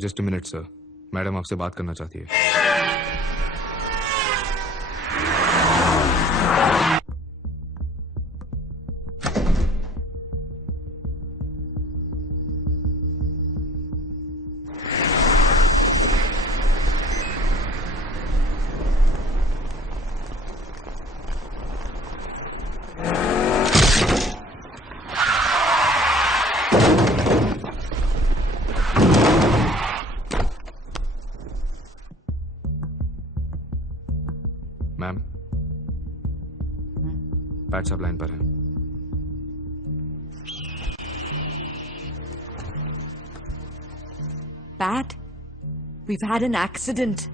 Just a minute sir, madam आपसे बात करना चाहती है। मैम, पैट साहब लाइन पर है। Pat, we've had an accident.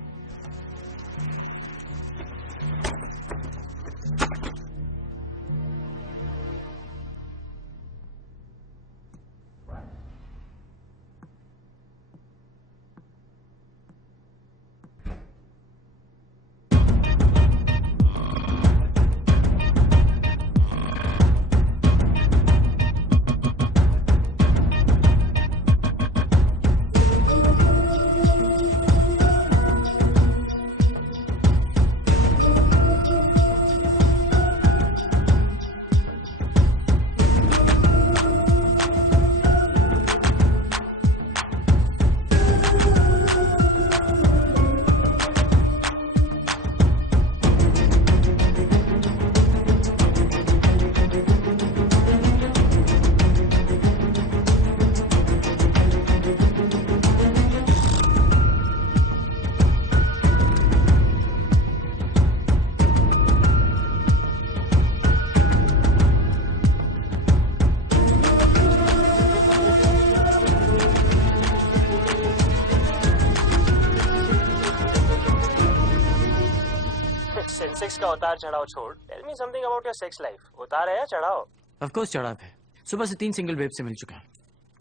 Sex का उतार चढ़ाव छोड़, tell me something about your sex life. उतार है या चढ़ाव? ऑफ कोर्स चढ़ाव है। सुबह से 3 सिंगल वेब से मिल चुका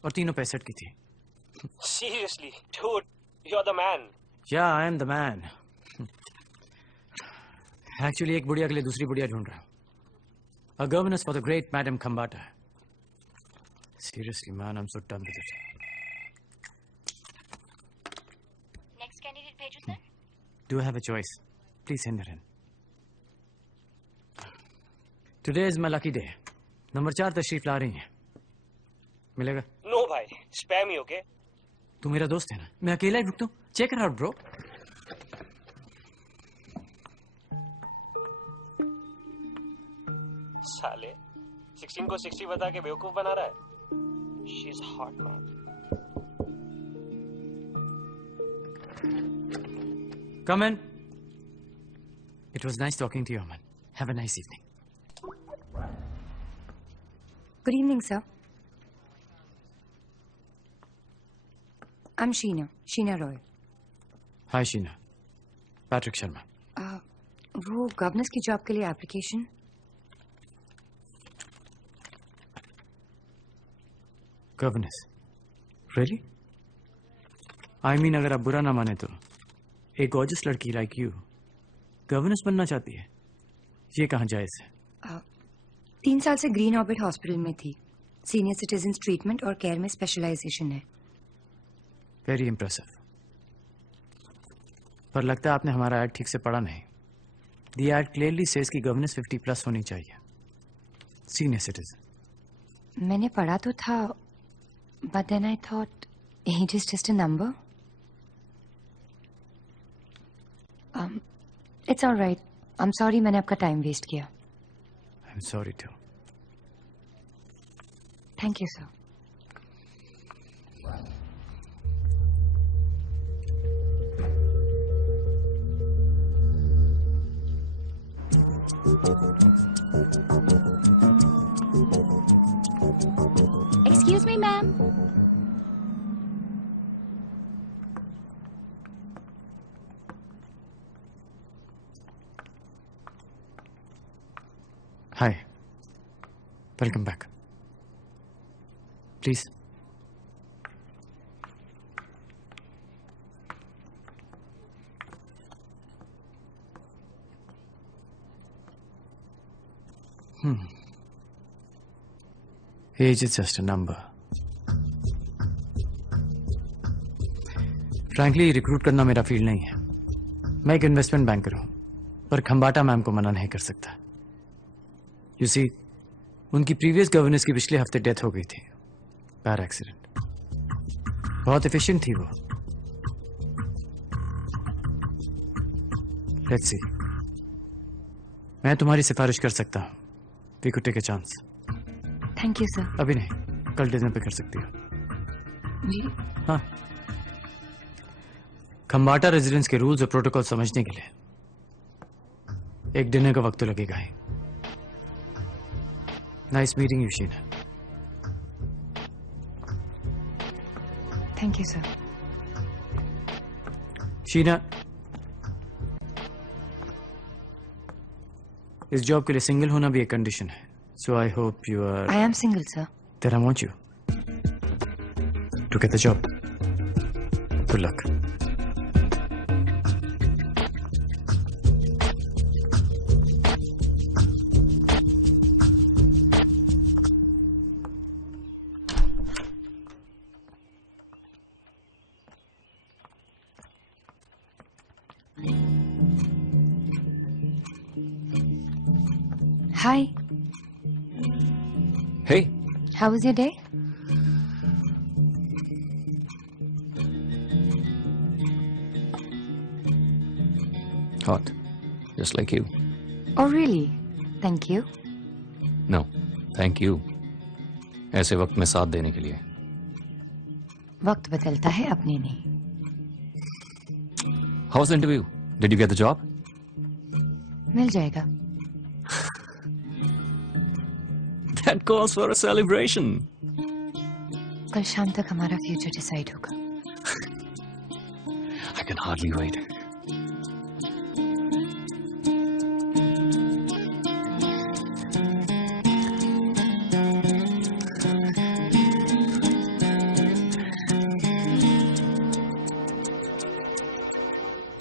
और तीनों 65 की थी। Seriously dude, you are the man. या I am the man. Actually एक बुढ़िया के लिए दूसरी बुढ़िया ढूंढ रहा हूँ। A governess for the great madam Khambatta. Seriously man, I am so done with it. Next candidate भेजो sir. Do have a choice? Please send it in. Today is my lucky day. Number 4 तशरीफ ला रही हैं। मिलेगा? No भाई, spam ही। Okay, तू मेरा दोस्त है ना, मैं अकेला ही भुगतूं। Check it out bro. साले 16 को 60 बता के बेवकूफ बना रहा है। She is hot man. Come in. It was nice talking to you, Aman. Have a nice evening. Good evening, sir. I'm Sheena Roy. Hi, Sheena. Patrick Sharma. वो governance की जॉब के लिए application. Governess. Really? I mean, अगर आप बुरा ना माने तो एक गॉर्जियस लड़की लाइक यू गवर्नेंस बनना चाहती है, ये कहाँ जायज है? 3 साल से ग्रीन ऑर्बिट हॉस्पिटल में थी। सीनियर सिटीजन ट्रीटमेंट और केयर में स्पेशलाइजेशन है। Very impressive. पर लगता है आपने हमारा ऐड ठीक से पढ़ा नहीं। दी ऐड क्लियरली सेज कि गवर्नेंस 50+ होनी चाहिए। Senior citizen. मैंने पढ़ा तो था, but then I thought age is just a number. It's alright. I am sorry मैंने आपका टाइम वेस्ट किया। I am sorry too. Thank you sir. Excuse me ma'am. Hi. Welcome back. Please. Age is just a number. Frankly recruit करना मेरा field नहीं है। मैं एक investment banker हूं, पर खंबाटा मैम को मना नहीं कर सकता। यू सी, उनकी प्रीवियस गवर्नेंस की पिछले हफ्ते डेथ हो गई थी, कार एक्सीडेंट। बहुत एफिशिएंट थी वो। लेट्स सी, मैं तुम्हारी सिफारिश कर सकता हूं। We could take a chance. Thank you sir. अभी नहीं, कल डिनर पे कर सकती हो। जी। हाँ, खंबाटा रेजिडेंस के रूल्स और प्रोटोकॉल समझने के लिए एक डिनर का वक्त तो लगेगा ही। Nice meeting you Sheena. Thank you sir. Sheena, इस जॉब के लिए सिंगल होना भी एक कंडीशन है। So I hope you are. I am single sir. Then I want you to get the job. Good luck. Hi. Hey, How was your day? hot, just like you. Oh really? Thank you. No, thank you. ऐसे वक्त में साथ देने के लिए। वक्त बदलता है, अपने नहीं। How was the interview? Did you get the job? मिल जाएगा। That calls for a celebration. कल शाम तक हमारा फ्यूचर डिसाइड होगा। I can hardly wait.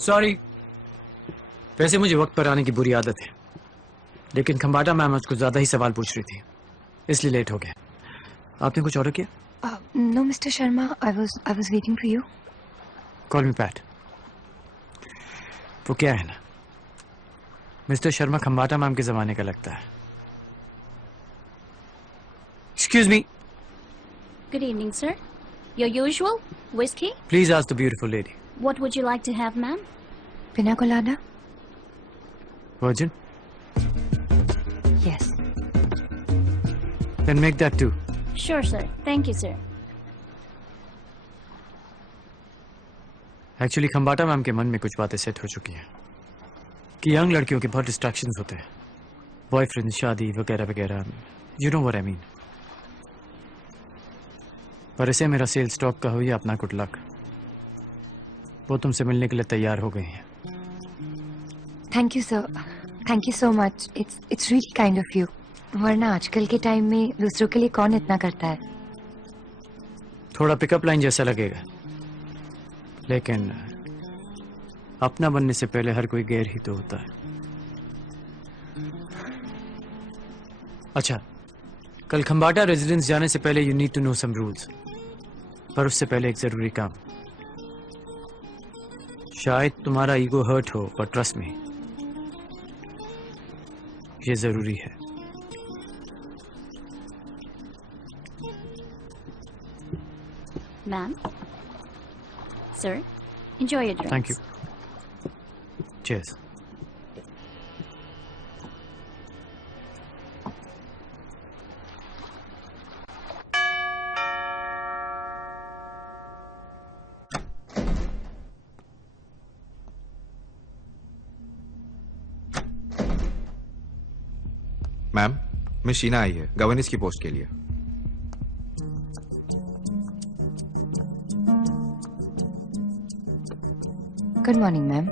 Sorry, वैसे मुझे वक्त पर आने की बुरी आदत है, लेकिन खंबाटा मैम मुझको ज्यादा ही सवाल पूछ रही थी, इसलिए लेट हो गया। आपने कुछ ऑर्डर किया? No, Mr. Sharma. I was waiting for you. Call me PAT. वो क्या है ना, मिस्टर शर्मा खंबाटा मैम के जमाने का लगता है। Excuse me. Good evening, sir. Your usual whiskey? Please ask the beautiful lady. What would you like to have, ma'am? पिना colada? Virgin? Yes. Then make that too. Sure, sir. Thank you, sir. Actually Khambatta ma'am के मन में कुछ बातें set हो चुकी हैं कि यंग लड़कियों के बहुत डिस्ट्रैक्शंस होते हैं, बॉयफ्रेंड, शादी वगैरह वगैरह। You know what I mean. पर इसे मेरा सेल स्टॉक का हो या अपना गुड लक, वो तुमसे मिलने के लिए तैयार हो गई हैं। Thank you, sir. Thank you so much. It's really kind of you. वरना आजकल के टाइम में दूसरों के लिए कौन इतना करता है? थोड़ा पिकअप लाइन जैसा लगेगा, लेकिन अपना बनने से पहले हर कोई गैर ही तो होता है। अच्छा, कल खंबाटा रेजिडेंस जाने से पहले you need to know some rules, पर उससे पहले एक जरूरी काम। शायद तुम्हारा ईगो हर्ट हो, पर ट्रस्ट मी, ये जरूरी है। Ma'am? Sir, enjoy your drinks. Thank you. Cheers. Ma'am, miss Sheena आई है गवर्नेंस की पोस्ट के लिए। Good morning, ma'am.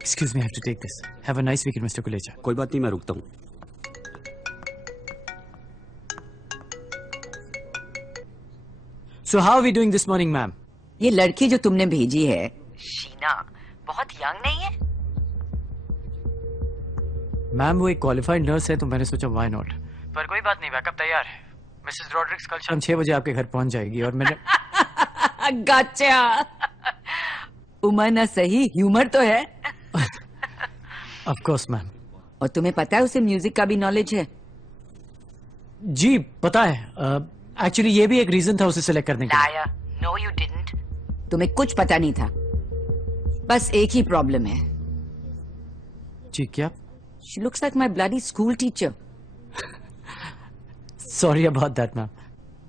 Excuse me, I have to take this. Have a nice weekend, Mr. Kulecha. कोई बात नहीं, मैं रुकता हूँ। So how are we doing this morning, ma'am? ये लड़की जो तुमने भेजी है, शीना बहुत यंग नहीं है? मैम वो एक क्वालिफाइड नर्स है तो मैंने सोचा व्हाई नॉट, पर कोई बात नहीं, बैकअप तैयार है। मिसेस रॉड्रिक्स कल शाम 6 बजे आपके घर पहुंच जाएगी और मैंने गच्चा। उम्र ना सही, ह्यूमर तो है। Of course ma'am. और तुम्हें पता है उसे म्यूजिक का भी नॉलेज है? जी पता है, एक्चुअली ये भी एक रीजन था उसे सिलेक्ट करने का। लाया, नो यू डिडंट। तुम्हें कुछ पता नहीं था। बस एक ही प्रॉब्लम है। जी क्या? She looks like my bloody school teacher. Sorry about that ma'am.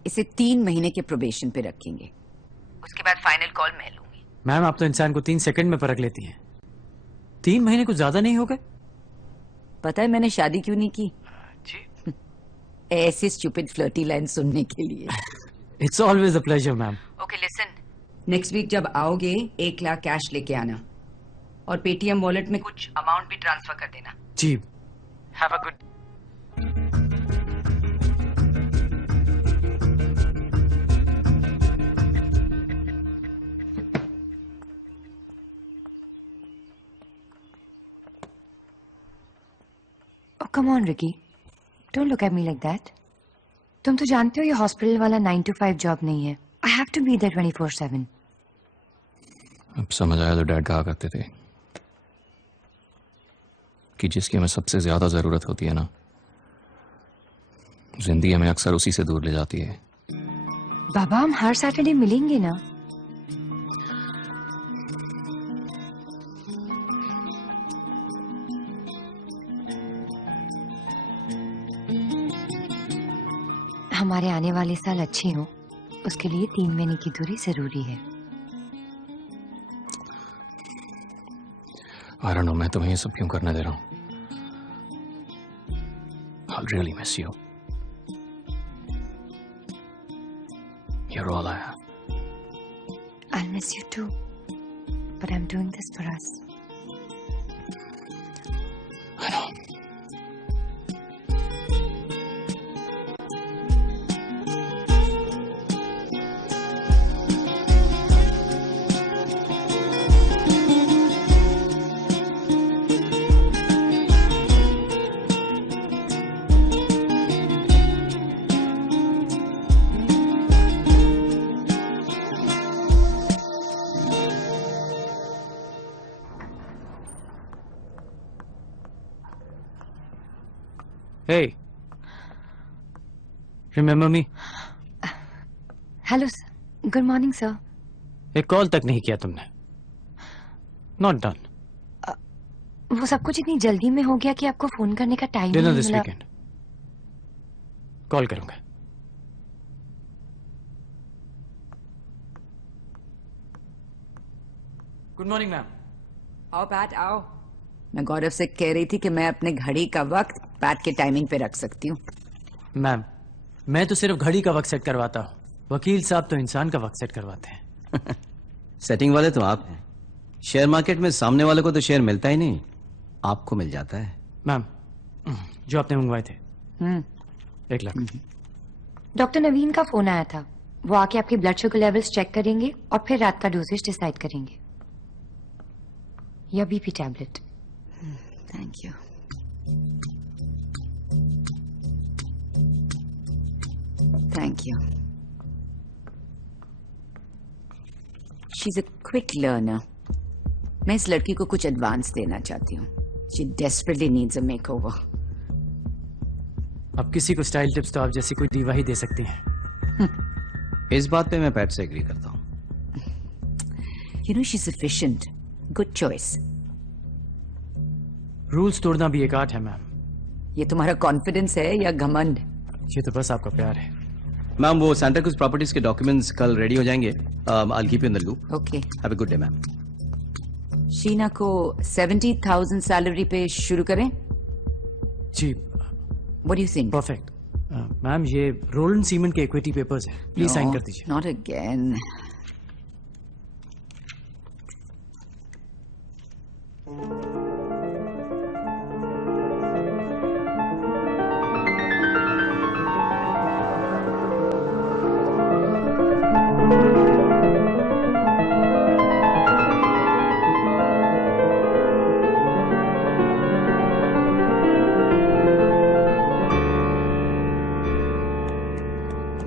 इसे 3 महीने के प्रोबेशन पे रखेंगे, उसके बाद फाइनल कॉल मैं लूंगी। मैम आप तो इंसान को 3 सेकंड में परख लेती हैं। 3 महीने कुछ ज्यादा नहीं हो गए? पता है मैंने शादी क्यों नहीं की? जी ऐसी स्टूपिड फ्लर्टी लाइन सुनने के लिए। It's always a pleasure ma'am. Okay listen, next week जब आओगे 1 लाख कैश लेके आना और पेटीएम वॉलेट में कुछ अमाउंट भी ट्रांसफर कर देना। जी have a good. Oh, come on, Ricky. Don't look at me like that. तुम तो जानते हो ये हॉस्पिटल वाला 9 to 5 जॉब नहीं है। I have to be there 24/7. अब समझ आया तो डैड कहा करते थे कि जिसकी हमें सबसे ज्यादा जरूरत होती है ना, जिंदगी हमें अक्सर उसी से दूर ले जाती है। बाबा हम हर सैटरडे मिलेंगे ना? हमारे आने वाले साल अच्छे हो, उसके लिए 3 महीने की दूरी जरूरी है। I don't know, मैं तुम्हें ये सब क्यों करने दे रहा हूँ। I'll really miss you. You're all I have. I'll miss you too, but I'm doing this for us. I know. Hey, remember me? Hello, sir. Good morning, sir. एक call तक नहीं किया तुमने। Not done. वो सब कुछ इतनी जल्दी में हो गया कि आपको फोन करने का टाइम Dinner नहीं this मिला। weekend. कॉल करूंगा। Good morning ma'am. आओ पैट आओ। मैं गौरव से कह रही थी कि मैं अपने घड़ी का वक्त पैट के टाइमिंग पे रख सकती हूँ। मैम मैं तो सिर्फ घड़ी का वक्त सेट करवाता हूँ, वकील साहब तो इंसान का वक्त सेट करवाते हैं। सेटिंग वाले तो आप हैं। शेयर मार्केट में सामने वाले को तो शेयर मिलता ही नहीं, आपको मिल जाता है। मैम जो आपने मंगवाए थे 1 लाख। डॉक्टर नवीन का फोन आया था, वो आके आपके ब्लड शुगर लेवल्स चेक करेंगे और फिर रात का डोजेज डिसाइड करेंगे, या BP tablet. Thank you. Thank you. She is a quick learner. मैं इस लड़की को कुछ एडवांस देना चाहती हूँ। She desperately needs a makeover. अब किसी को स्टाइल टिप्स तो आप जैसी कोई दीवा ही दे सकती हैं। इस बात पे मैं पैट से एग्री करता हूँ। You know she is efficient. Good choice. Rules तोड़ना भी एक आर्ट है मैम। ये तुम्हारा कॉन्फिडेंस है या घमंड? ये तो बस आपका प्यार है। मैम वो सांता क्रूज प्रॉपर्टीज के डॉक्यूमेंट्स कल रेडी हो जाएंगे। I'll keep you in the loop. Okay. Have a good day, ma'am. Sheena को 70,000 सैलरी पे शुरू करें? जी What do you think? Perfect. Ma'am ये रोलन सीमेंट के इक्विटी पेपर्स हैं, प्लीज साइन कर दीजिए। Not again.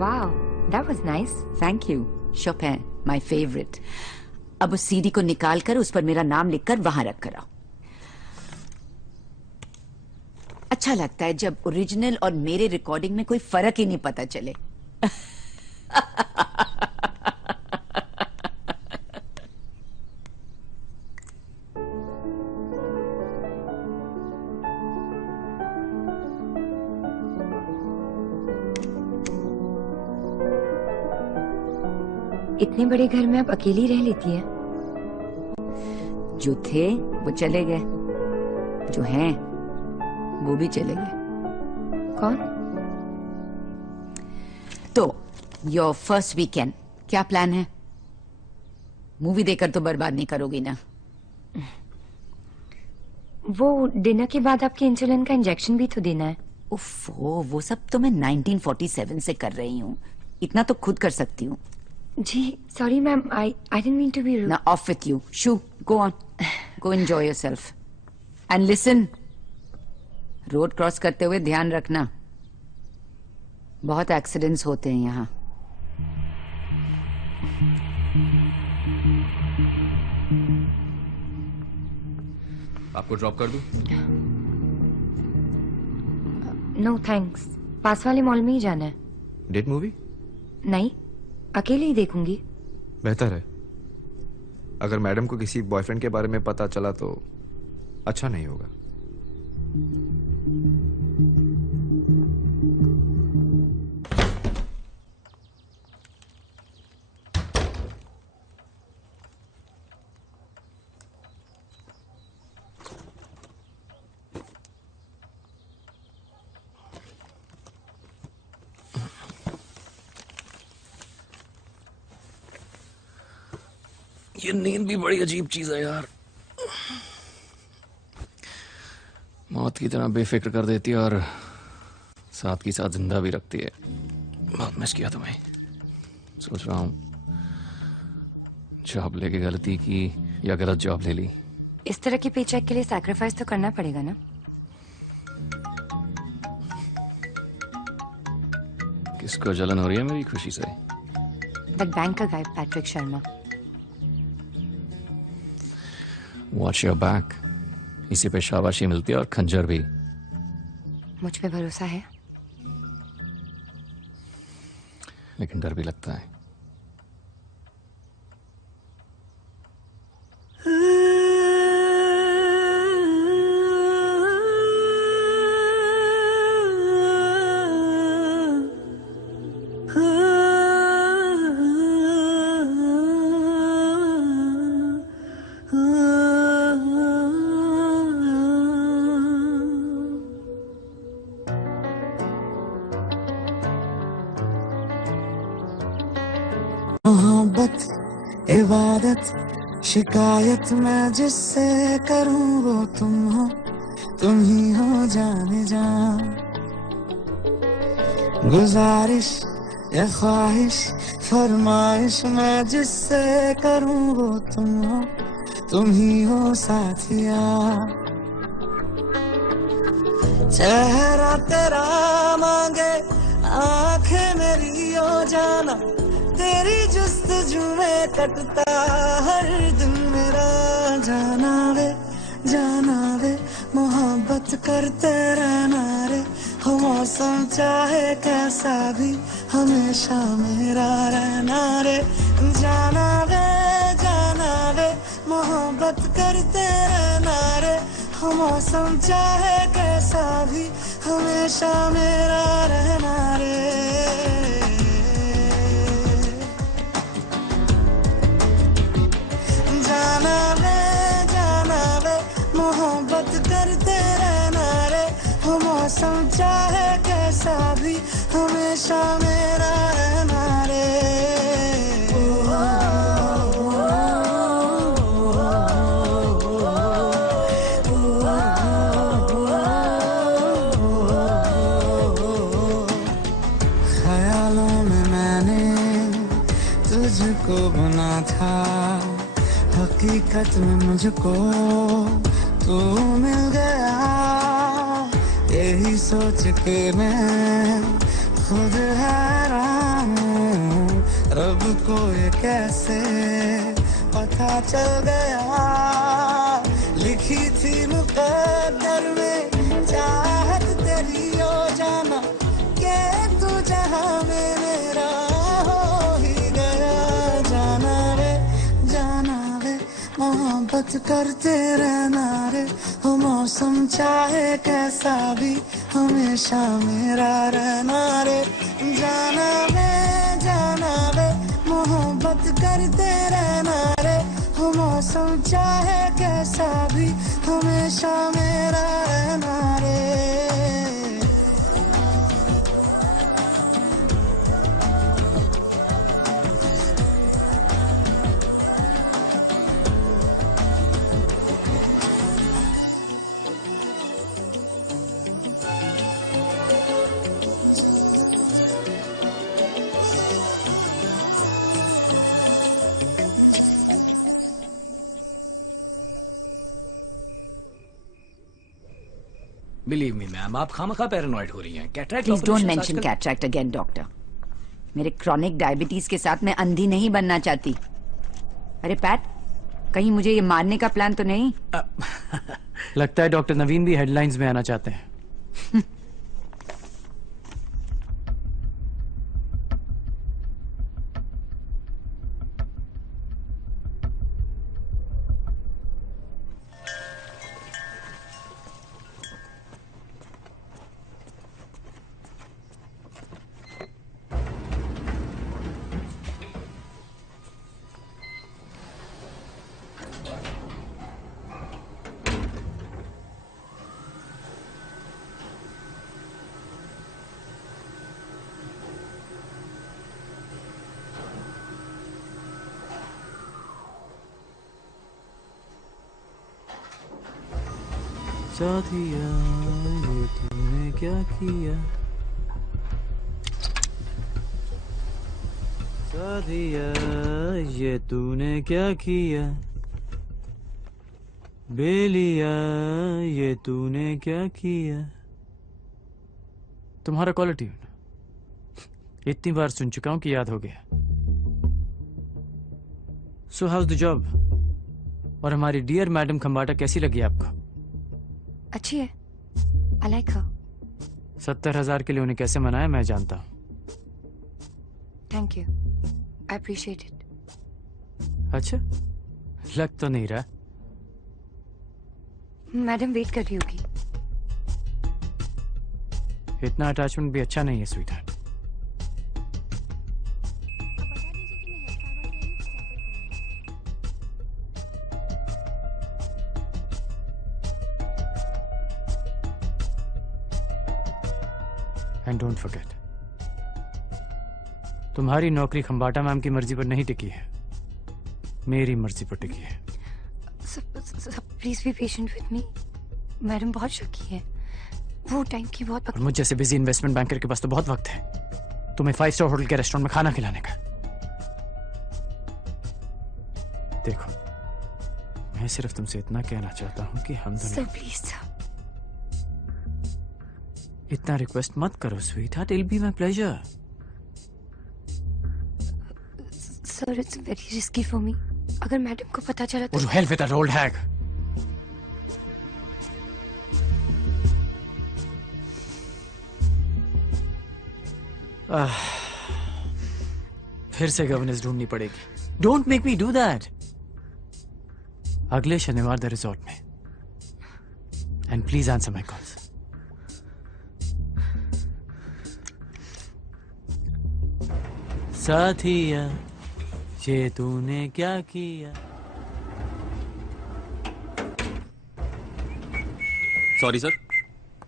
Wow, that was nice. Thank you. Chopin, my favourite. अब उस सीडी को निकाल कर उस पर मेरा नाम लिखकर वहां रख कर आओ. अच्छा लगता है जब ओरिजिनल और मेरे रिकॉर्डिंग में कोई फर्क ही नहीं पता चले. इतने बड़े घर में आप अकेली रह लेती हैं? जो थे वो चले गए, जो हैं वो भी चले गए. कौन? तो योर फर्स्ट वीकेंड क्या प्लान है? मूवी देखकर तो बर्बाद नहीं करोगी ना? वो डिनर के बाद आपके इंसुलिन का इंजेक्शन भी तो देना है. उफ़ो, वो सब तो मैं 1947 से कर रही हूँ. इतना तो खुद कर सकती हूँ. जी sorry ma'am, I didn't mean to be rude. Now off with you. Shoo, go on. Go enjoy yourself. And listen. Road cross करते हुए ध्यान रखना. बहुत एक्सीडेंट्स होते हैं यहाँ. आपको ड्रॉप कर दूं? नो थैंक्स, पास वाले मॉल में ही जाना है. Date movie? नहीं, अकेले ही देखूंगी. बेहतर है. अगर मैडम को किसी बॉयफ्रेंड के बारे में पता चला तो अच्छा नहीं होगा. ये नींद भी बड़ी अजीब चीज है यार. मौत की तरह बेफिक्र कर देती है और साथ की साथ जिंदा भी रखती है. बहुत मिस किया तुम्हें. सोच रहा हूँ जॉब लेके गलती की या गलत जॉब ले ली. इस तरह के पेचेक के लिए सैक्रिफाइस तो करना पड़ेगा ना. किसको जलन हो रही है मेरी खुशी से? दैट बैंक का guy Patrick Sharma. Watch your back. इसी पे शाबाशी मिलती है और खंजर भी. मुझ पे भरोसा है? लेकिन डर भी लगता है. मोहब्बत इबादत शिकायत मैं जिससे करूं वो तुम हो, तुम ही हो जाने जा. गुजारिश या ख्वाहिश फरमाइश मैं जिससे करूं वो तुम हो, तुम ही हो साथिया. चेहरा तेरा मांगे आंखें मेरी हो जाना, तेरी जुस्तजू में कटता हर दिन मेरा. जाना वे मोहब्बत करते रहना रे. हो मौसम चाहे कैसा भी हमेशा मेरा रहना रे. जाना वे मोहब्बत करते रहना रे. हो मौसम चाहे कैसा भी हमेशा मेरा रहना रे. जाना वे मोहब्बत करते रहना रे. हो मौसम चाहे कैसा भी हमेशा मेरा रहना रे. ख्यालों में मैंने तुझको बुना था, हकीकत में मुझको तू मिल गया. यही सोच के मैं खुद हैरान सबको ये कैसे पता चल गया, लिखी थी मुकद्दर में चाहत तेरी ओ जाना, के तू जहां में मेरा हो ही गया। जाना वे मोहब्बत करते रहना रे, हो मौसम चाहे कैसा भी हमेशा मेरा रहना रे। जाना वे मोहब्बत करते रहना रे, हो मौसम चाहे कैसा भी हमेशा मेरा रहना रे। बिलीव मी मैम, आप खामखा पैरानॉइड हो रही हैं। Cataract please don't mention cataract again doctor. मेरे क्रॉनिक डायबिटीज के साथ मैं अंधी नहीं बनना चाहती। अरे पैट, कहीं मुझे ये मारने का प्लान तो नहीं? लगता है डॉक्टर नवीन भी हेडलाइंस में आना चाहते हैं। साथिया ये तूने क्या किया, साथिया ये तूने क्या किया, बेलिया ये तूने क्या किया। तुम्हारा कॉलर ट्यून इतनी बार सुन चुका हूं कि याद हो गया। सो हाउस द जॉब? और हमारी डियर मैडम खंबाटा कैसी लगी आपको? अच्छी है, आई लाइक हर। 70,000 के लिए उन्हें कैसे मनाया मैं जानता हूं। Thank you, I appreciate it. अच्छा, लग तो नहीं रहा। मैडम वेट कर रही होगी। इतना अटैचमेंट भी अच्छा नहीं है sweet heart. And don't forget, तुम्हारी नौकरी खंबाटा मैम की मर्जी पर नहीं टिकी है, मेरी मर्जी पर टिकी है। Please be patient with me. Madam बहुत शकी है, वो टाइम की बहुत। और मुझ जैसे बिजी इन्वेस्टमेंट बैंकर के पास तो बहुत वक्त है तुम्हें 5 स्टार होटल के रेस्टोरेंट में खाना खिलाने का। देखो, मैं सिर्फ तुमसे इतना कहना चाहता हूं कि हम दोनों। Sir please sir. इतना रिक्वेस्ट मत करो sweetheart, it be my pleasure. Sir it's very risky for me. अगर मैडम को पता चला तो। Help with that old hag. फिर से गवर्नेंस ढूंढनी पड़ेगी। Don't make me do that. अगले शनिवार द रिजॉर्ट में। And please answer my calls. साथिया ये तूने क्या किया। सॉरी सर,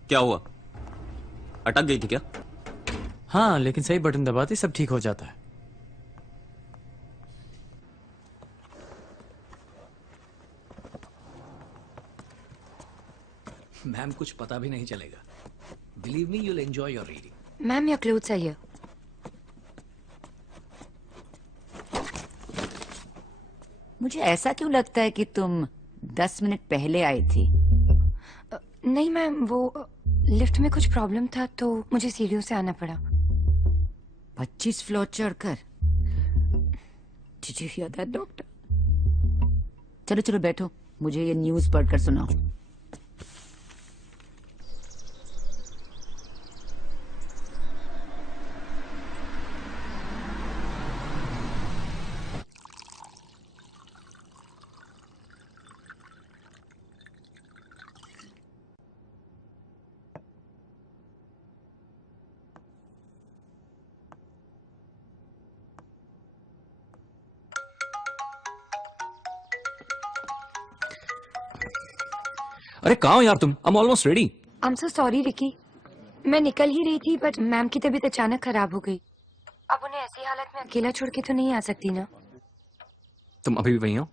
क्या हुआ? अटक गई थी क्या? हाँ, लेकिन सही बटन दबाते सब ठीक हो जाता है। मैम कुछ पता भी नहीं चलेगा। Believe me, you'll enjoy your reading. Ma'am your clothes are here. मुझे ऐसा क्यों लगता है कि तुम 10 मिनट पहले आई थी? नहीं मैम, वो लिफ्ट में कुछ प्रॉब्लम था तो मुझे सीढ़ियों से आना पड़ा। 25 फ्लोर चढ़कर? Did you hear that, doctor? चलो चलो बैठो, मुझे ये न्यूज़ पढ़कर सुनाओ। अरे कहाँ हो यार तुम? I'm almost ready. I'm so sorry, Ricky. मैं निकल ही रही थी बट मैम की तबीयत अचानक खराब हो गई। अब उन्हें ऐसी हालत में अकेला छोड़ के तो नहीं आ सकती ना। तुम अभी भी वहीं हो?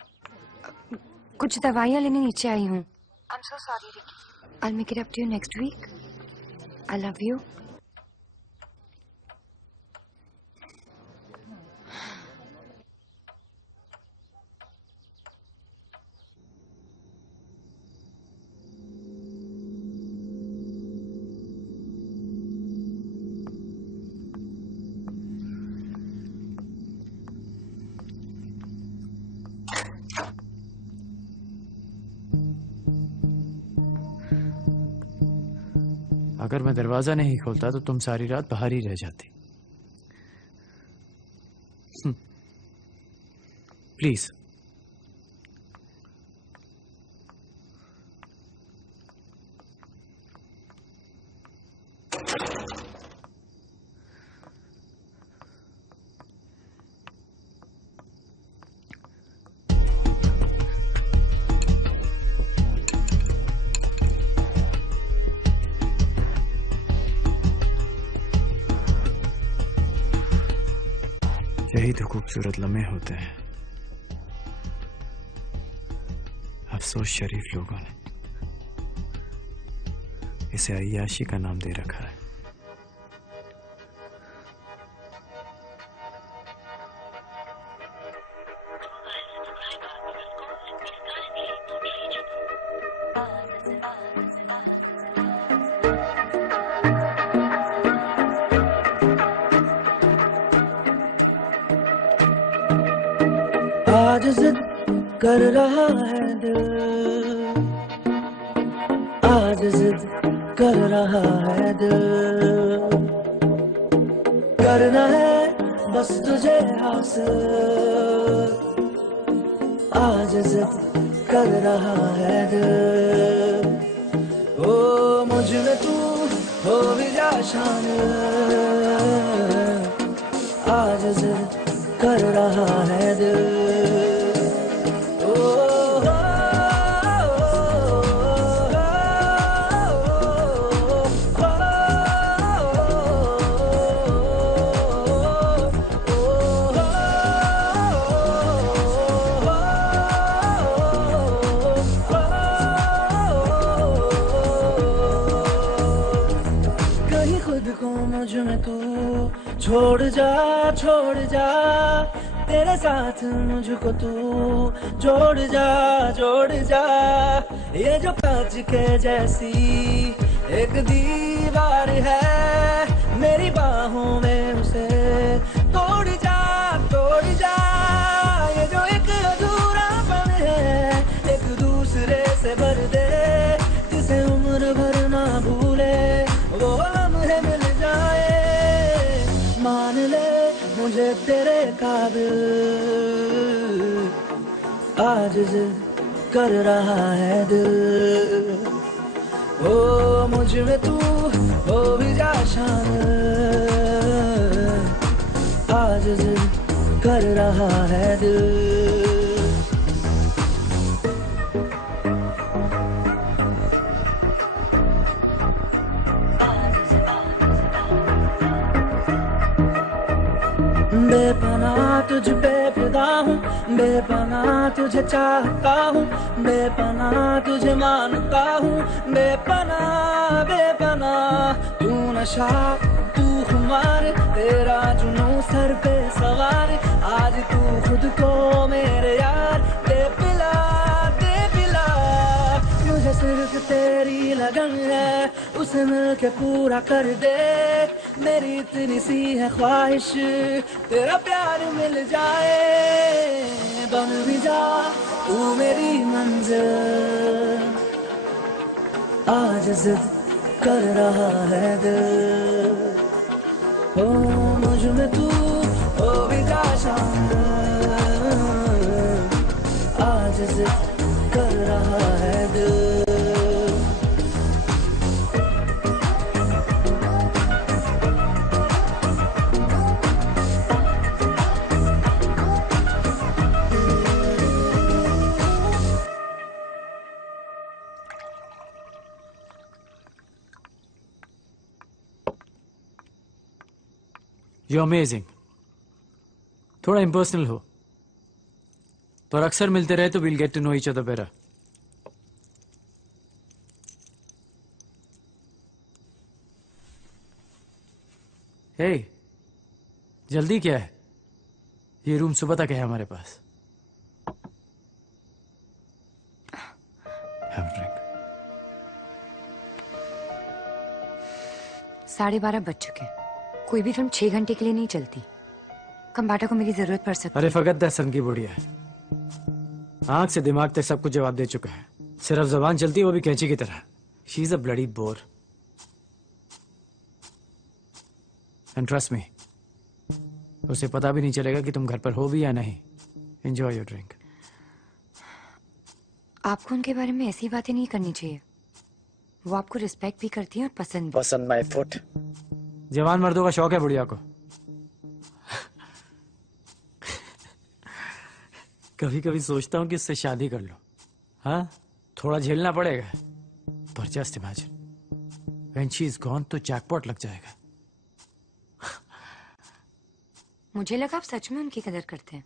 कुछ दवाइयाँ लेने नीचे आई हूँ। I'm so sorry, Ricky. I'll make it up to you next week. I love you. अगर मैं दरवाजा नहीं खोलता तो तुम सारी रात बाहर ही रह जाती। प्लीज। यही तो खूबसूरत लम्हे होते हैं। अफसोस शरीफ लोगों ने इसे अय्याशी का नाम दे रखा है। आज जिद कर रहा है दिल, आज जिद कर रहा है दिल, करना है बस तुझे हासिल, आज जिद कर रहा है दिल। ओ मुझ में तू हो भी जा शामिल, आज जिद कर रहा है दिल। कहीं खुद को मुझ में तू छोड़ जा, छोड़ जा, तेरे साथ मुझको तू जोड़ जा, जोड़ जा। ये जो कांच के जैसी एक दीवार है मेरी बाहों में, उसे तोड़ जा, तोड़ जा। ये जो एक अधूरापन है एक दूसरे से भर दे, जिसे उम्र भर ना भूले वो लम्हे मिल जाए। मान ले मुझे तेरे काबिल, आज जिद कर रहा है दिल। ओ मुझ में तू हो भी जा शामिल, आज जिद कर रहा है दिल। बेपनाह तुझ पे फिदा हूँ, बेपनाह तुझे चाहता हूँ, बेपनाह तुझे मानता हूँ, बेपनाह बेपनाह। तू नशा तू खुमार, तेरा जुनून सर पे सवार, आज तू खुद को मेरे यार दे पिला, दे पिला। मुझे सिर्फ तेरी लगन है, उसे मिलके पूरा कर दे, मेरी इतनी सी है ख्वाहिश तेरा प्यार मिल जाए, बन भी जा तू मेरी मंजिल, आज जिद कर रहा है दिल, हो मुझ में तू हो भी जा शामिल, आज जिद कर रहा है दिल। You're amazing. थोड़ा इम्पर्सनल हो, पर अक्सर मिलते रहे तो we'll get to know each other better. Hey, जल्दी क्या है? ये रूम सुबह तक है हमारे पास. Have a drink. 12:30 बज चुके. कोई भी फिल्म 6 घंटे के लिए नहीं चलती. कंबाटा को मेरी जरूरत पड़ सकती अरे फगत दहसन की बुढ़िया है, आंख से दिमाग तक सब कुछ जवाब दे चुका है. सिर्फ जबान चलती है, वो भी कैंची की तरह. She is a bloody bore. And trust me, उसे पता भी नहीं चलेगा कि तुम घर पर हो भी या नहीं. Enjoy your drink. आपको उनके बारे में ऐसी बातें नहीं करनी चाहिए. वो आपको रिस्पेक्ट भी करती है और पसंद भी. पसंद माय फुट. जवान मर्दों का शौक है बुढ़िया को. कभी कभी सोचता हूं कि उससे शादी कर लो. हाँ, थोड़ा झेलना पड़ेगा, पर just imagine when she is gone तो जैकपॉट लग जाएगा. मुझे लगा आप सच में उनकी कदर करते हैं.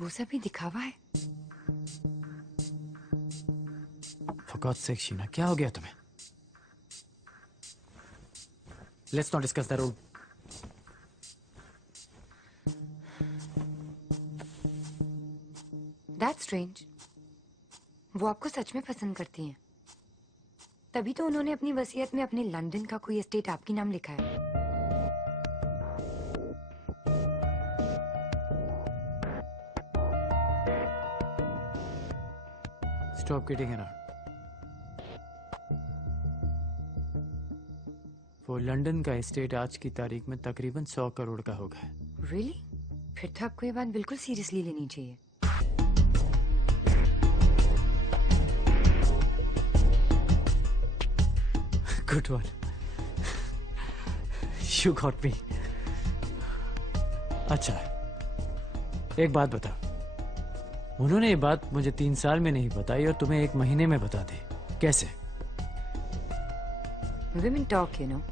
वो सब भी दिखावा है. For God's sake, शीना, क्या हो गया तुम्हें? Let's not discuss that old. That's strange. वो आपको सच में पसंद करती हैं. तभी तो उन्होंने अपनी वसीयत में अपने लंदन का कोई एस्टेट आपके नाम लिखा है. Stop kidding her. वो लंदन का एस्टेट आज की तारीख में तकरीबन 100 करोड़ का होगा. Really? फिर तो आपको ये बात बिल्कुल सीरियसली लेनी चाहिए. Good one. You got me. अच्छा, एक बात बता. उन्होंने ये बात मुझे 3 साल में नहीं बताई और तुम्हें 1 महीने में बता दी. कैसे? Women talk, you know,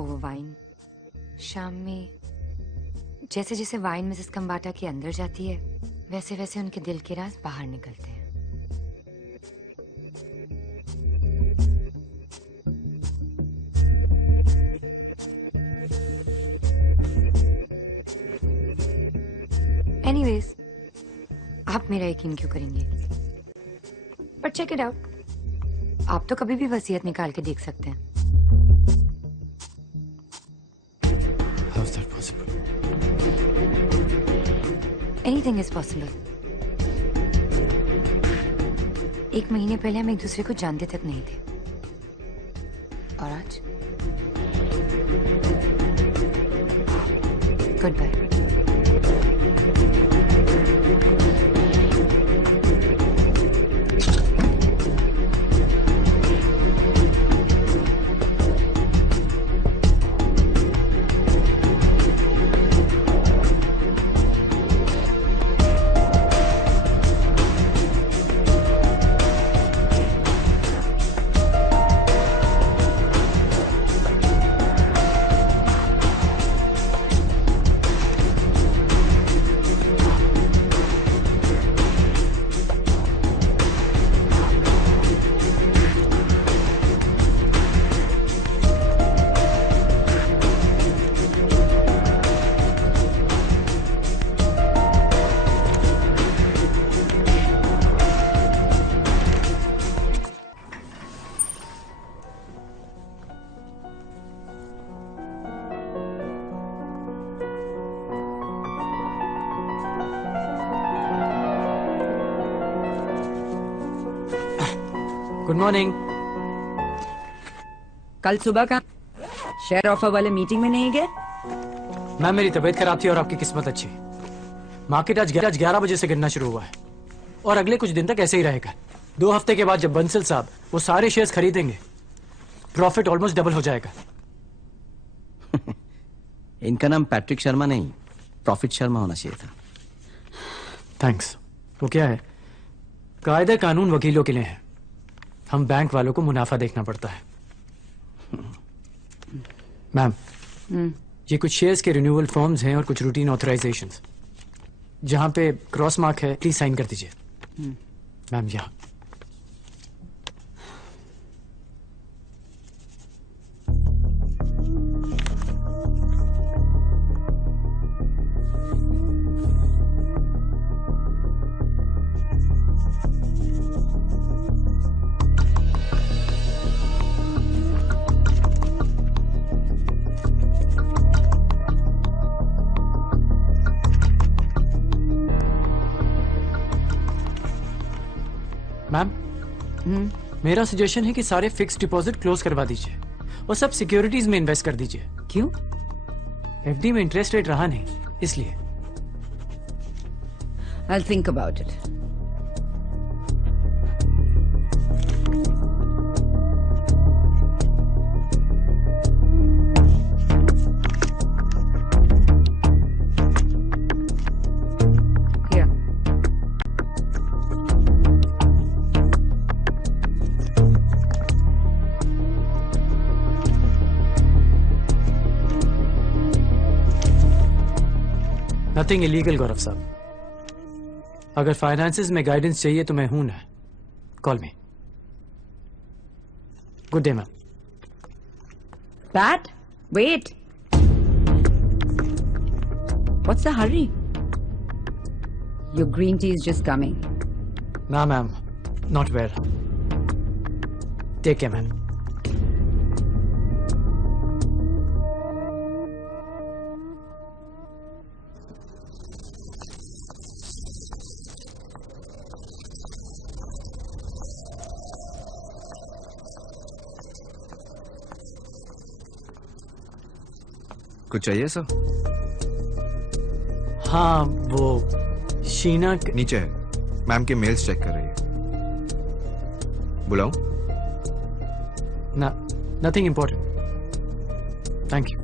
over wine. शाम में जैसे जैसे वाइन मिसेस कंबाटा के अंदर जाती है, वैसे वैसे उनके दिल के राज बाहर निकलते हैं. Anyways, आप मेरा यकीन क्यों करेंगे? But check it out. आप तो कभी भी वसीयत निकाल के देख सकते हैं. How's that possible? Anything is possible. 1 महीने पहले हम एक दूसरे को जानते तक नहीं थे. और आज? Goodbye. Good morning. कल सुबह का शेयर ऑफर वाले मीटिंग में नहीं गए? मैम मेरी तबीयत खराब थी और आपकी किस्मत अच्छी। मार्केट आज 11 बजे से गिरना शुरू हुआ है और अगले कुछ दिन तक ऐसे ही रहेगा। 2 हफ्ते के बाद जब बंसल साहब वो सारे शेयर्स खरीदेंगे, प्रॉफिट ऑलमोस्ट डबल हो जाएगा। इनका नाम पैट्रिक शर्मा नहीं, प्रॉफिट शर्मा होना चाहिए था। थैंक्स। वो क्या है, कायदा कानून वकीलों के लिए है, हम बैंक वालों को मुनाफा देखना पड़ता है। मैम ये कुछ शेयर्स के रिन्यूअल फॉर्म्स हैं और कुछ रूटीन ऑथराइजेशंस। जहां पे क्रॉस मार्क है प्लीज साइन कर दीजिए। मैम यहाँ। मैम मेरा सजेशन है कि सारे फिक्स डिपॉजिट क्लोज करवा दीजिए और सब सिक्योरिटीज में इन्वेस्ट कर दीजिए। क्यों? एफडी में इंटरेस्ट रेट रहा नहीं, इसलिए। I'll think about it. Here. Nothing illegal Gaurav साहब। अगर फाइनेंसेस में गाइडेंस चाहिए तो मैं हूं ना, call me. Good day ma'am. Pat, wait. What's the hurry? Your green tea is just coming. ना ma'am, not well. Take care ma'am. कुछ चाहिए सर? हाँ वो शीना नीचे है, मैम के मेल्स चेक कर रही है। बुलाऊं? ना, nothing important, thank you.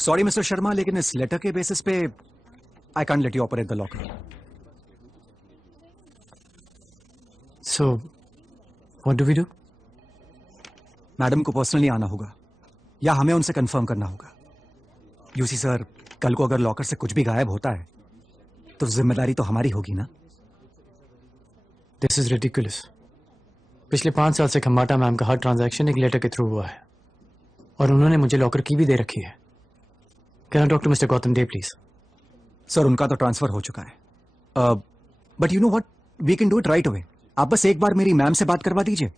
Sorry mister Sharma, लेकिन इस लेटर के बेसिस पे I can't let you operate the locker. So what do we do? Madam को पर्सनली आना होगा या हमें उनसे कंफर्म करना होगा। यूसी सर, कल को अगर लॉकर से कुछ भी गायब होता है तो जिम्मेदारी तो हमारी होगी ना। This is ridiculous. पिछले 5 साल से खम्बाटा मैम का हर ट्रांजैक्शन एक लेटर के थ्रू हुआ है और उन्होंने मुझे लॉकर की भी दे रखी है। Can I talk to mister Gautam Dev please? Sir उनका तो ट्रांसफर हो चुका है, but you know what, we can do it right away. आप बस एक बार मेरी मैम से बात करवा दीजिए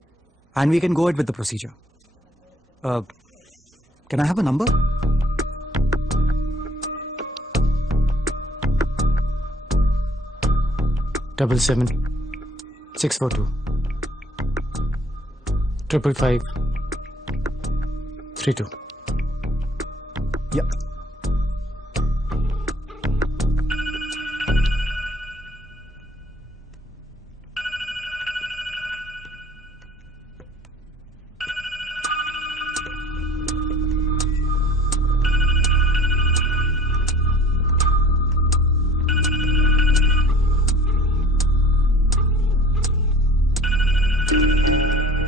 and we can go it with the procedure. Can I have a number? Double 7 642 555 32। या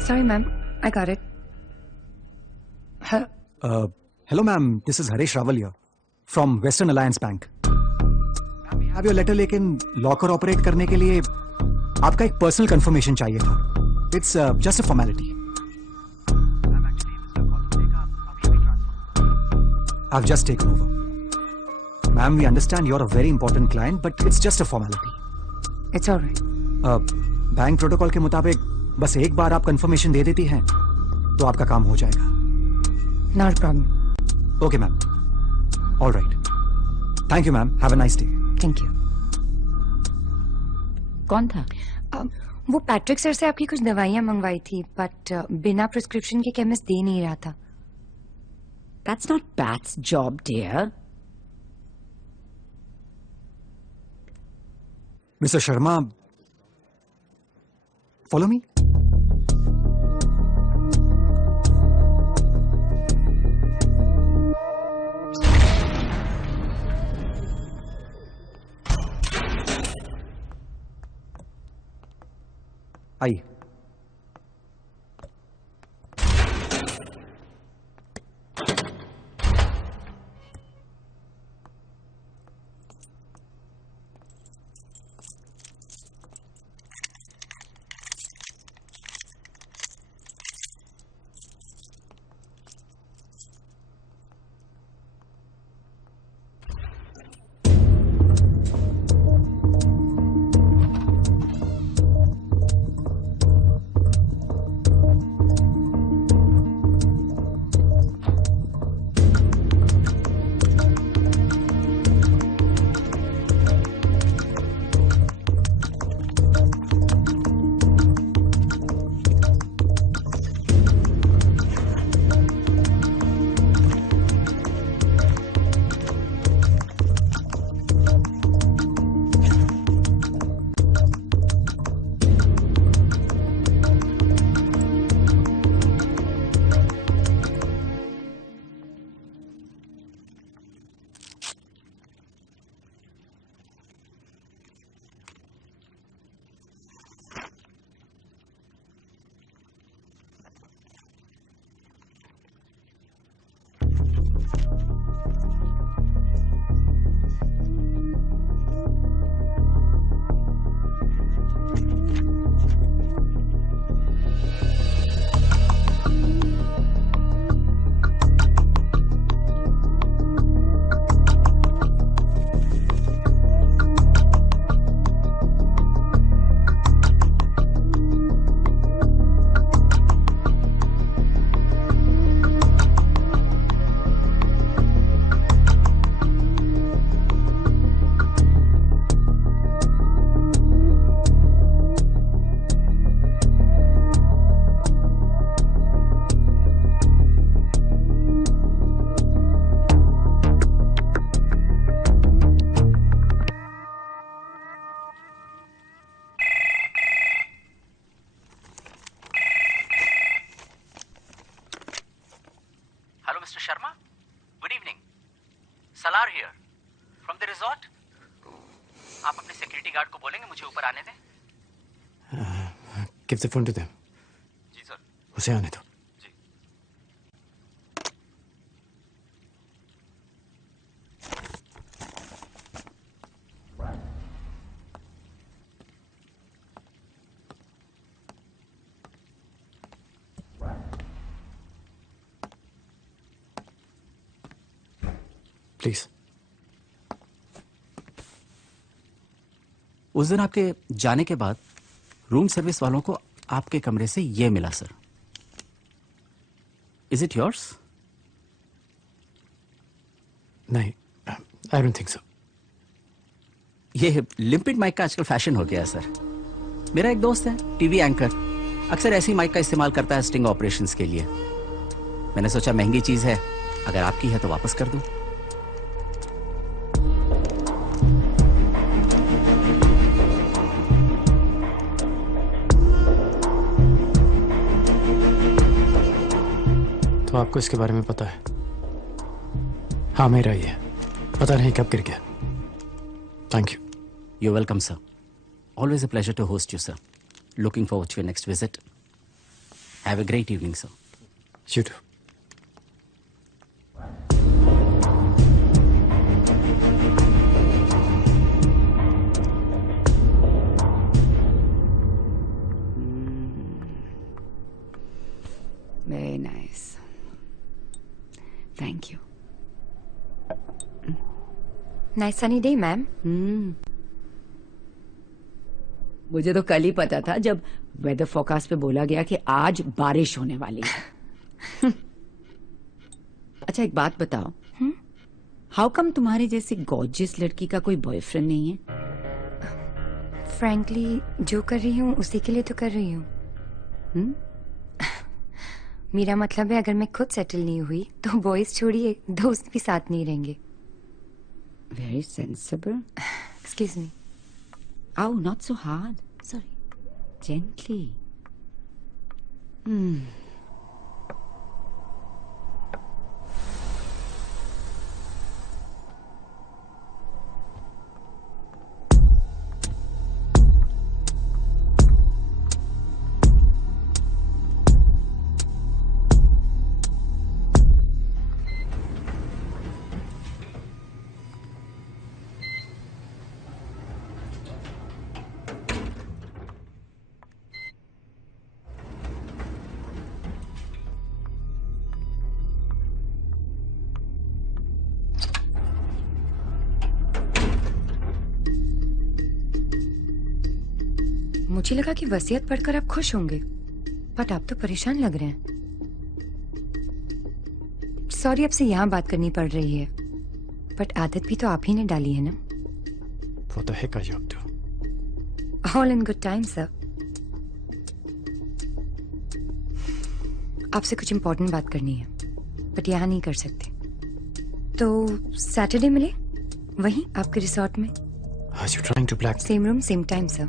Sorry, ma'am. I got it. Hello, ma'am. This is Harish Rawal here from Western Alliance Bank. We have your letter, लेकिन locker operate करने के लिए आपका एक personal confirmation चाहिए था। It's just a formality. I've just taken over. Ma'am, we understand you're a very important client, but it's just a formality. It's all right. Bank protocol के मुताबिक बस एक बार आप कंफर्मेशन दे देती हैं तो आपका काम हो जाएगा। Not problem. Okay ma'am, all right, thank you ma'am, have a nice day. Thank you. कौन था? वो पैट्रिक सर से आपकी कुछ दवाइयां मंगवाई थी, बट बिना प्रिस्क्रिप्शन के केमिस्ट दे नहीं रहा था। That's not Pat's job, dear. Mr. Sharma, follow me. आइए। Mr. Sharma. Good evening. Salar here. From the resort. आप अपने सिक्योरिटी गार्ड को बोलेंगे मुझे ऊपर आने दें? Give the phone to them. जी सर. उसे आने दो. प्लीज. उस दिन आपके जाने के बाद रूम सर्विस वालों को आपके कमरे से ये मिला सर. Is it yours? नहीं, आई डोंट थिंक सो. ये लिम्पिड माइक का आजकल फैशन हो गया है सर. मेरा एक दोस्त है टीवी एंकर, अक्सर ऐसी माइक का इस्तेमाल करता है स्टिंग ऑपरेशंस के लिए. मैंने सोचा महंगी चीज है, अगर आपकी है तो वापस कर दूं. तो आपको इसके बारे में पता है? हाँ, मेरा ही है. पता नहीं कब गिर गया. Thank you. You're welcome, sir. Always a pleasure to host you, sir. Looking forward to your next visit. Have a great evening, sir. You too. Very nice. Thank you. Nice sunny day, ma'am. मुझे तो कल ही पता था जब weather forecast पे बोला गया कि आज बारिश होने वाली है. अच्छा एक बात बताओ, हाउ कम तुम्हारे जैसे गॉर्जियस लड़की का कोई बॉयफ्रेंड नहीं है? फ्रैंकली जो कर रही हूँ उसी के लिए तो कर रही हूँ। मेरा मतलब है अगर मैं खुद सेटल नहीं हुई तो बॉयज छोड़िए दोस्त भी साथ नहीं रहेंगे। Very sensible. Excuse me. Oh, not so hard. Sorry. Gently. मुझे लगा कि वसीयत पढ़कर आप खुश होंगे, बट आप तो परेशान लग रहे हैं। सॉरी आपसे यहाँ बात करनी पड़ रही है, बट आदत भी तो आप ही ने डाली है ना। What the heck are you up to? All in good time, sir. आपसे कुछ इम्पोर्टेंट बात करनी है, बट यहाँ नहीं कर सकते। तो सैटरडे मिले वहीं आपके रिसोर्ट में। Are you trying to black? Same room, same time, sir.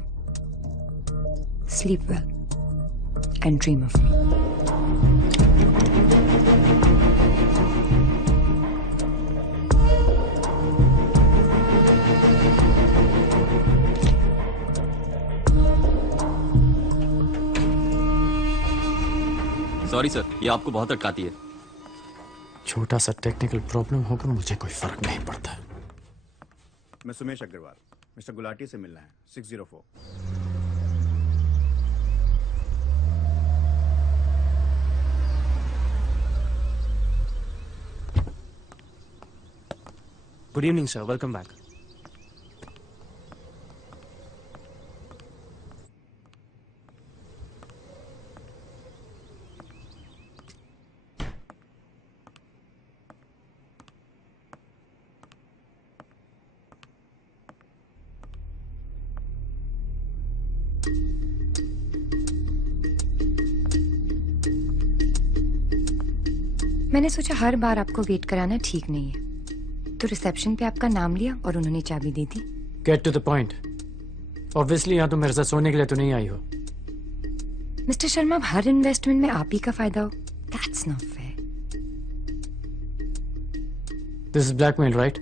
Sleep well and dream of me. Sorry sir, ये आपको बहुत अटकाती है। छोटा सा टेक्निकल प्रॉब्लम होगा, मुझे कोई फर्क नहीं पड़ता। मैं सुमेश अग्रवाल, मिस्टर गुलाटी से मिलना है, 604। Good evening, sir. Welcome back. मैंने सोचा हर बार आपको वेट कराना ठीक नहीं है, तो रिसेप्शन पे आपका नाम लिया और उन्होंने चाबी दे दी। Get to the point. Obviously यहाँ तो मेरे साथ सोने के लिए तो नहीं आई हो। मिस्टर शर्मा, हर इन्वेस्टमेंट में आप ही का फायदा हो, That's not fair. This is blackmail, right?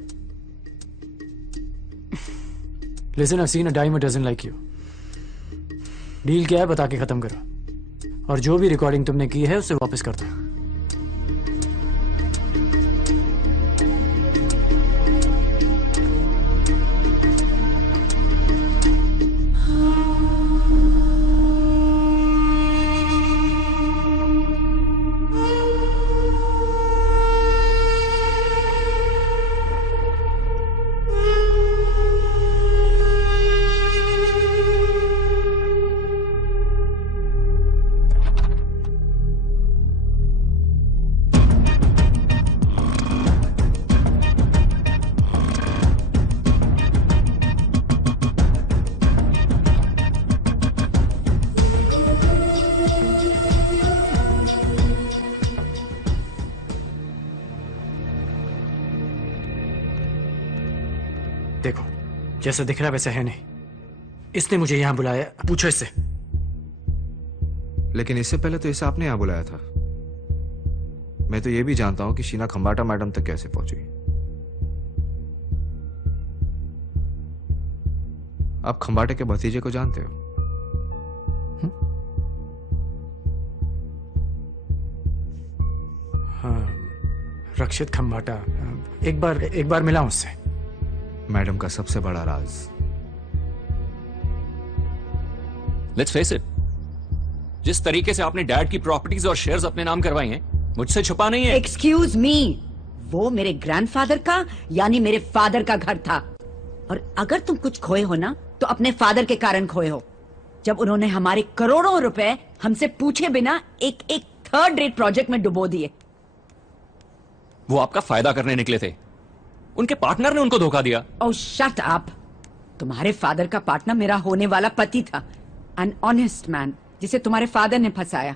Listen, I've seen a dime who doesn't like you. Deal क्या है बता के खत्म करो, और जो भी रिकॉर्डिंग तुमने की है उसे वापस कर दो। देखो, जैसा दिख रहा है वैसा है नहीं। इसने मुझे यहां बुलाया, पूछो इससे। लेकिन इससे पहले तो इसे आपने यहां बुलाया था। मैं तो ये भी जानता हूं कि शीना खंबाटा मैडम तक कैसे पहुंची। आप खंबाटे के भतीजे को जानते हो? हाँ, रक्षित खंबाटा। एक बार मिला उससे। मैडम का सबसे बड़ा राज। लेट्स फेस इट, जिस तरीके से आपने डैड की प्रॉपर्टीज और शेयर्स अपने नाम करवाई हैं, मुझसे छुपा नहीं है। एक्सक्यूज मी, वो मेरे ग्रैंडफादर का यानी मेरे फादर का घर था, और अगर तुम कुछ खोए हो ना तो अपने फादर के कारण खोए हो, जब उन्होंने हमारे करोड़ों रुपए हमसे पूछे बिना एक एक थर्ड रेट प्रोजेक्ट में डुबो दिए। वो आपका फायदा करने निकले थे, उनके पार्टनर ने उनको धोखा दिया। ओह शट अप। तुम्हारे फादर का पार्टनर मेरा होने वाला पति था, एन ऑनेस्ट मैन जिसे तुम्हारे फादर ने फंसाया।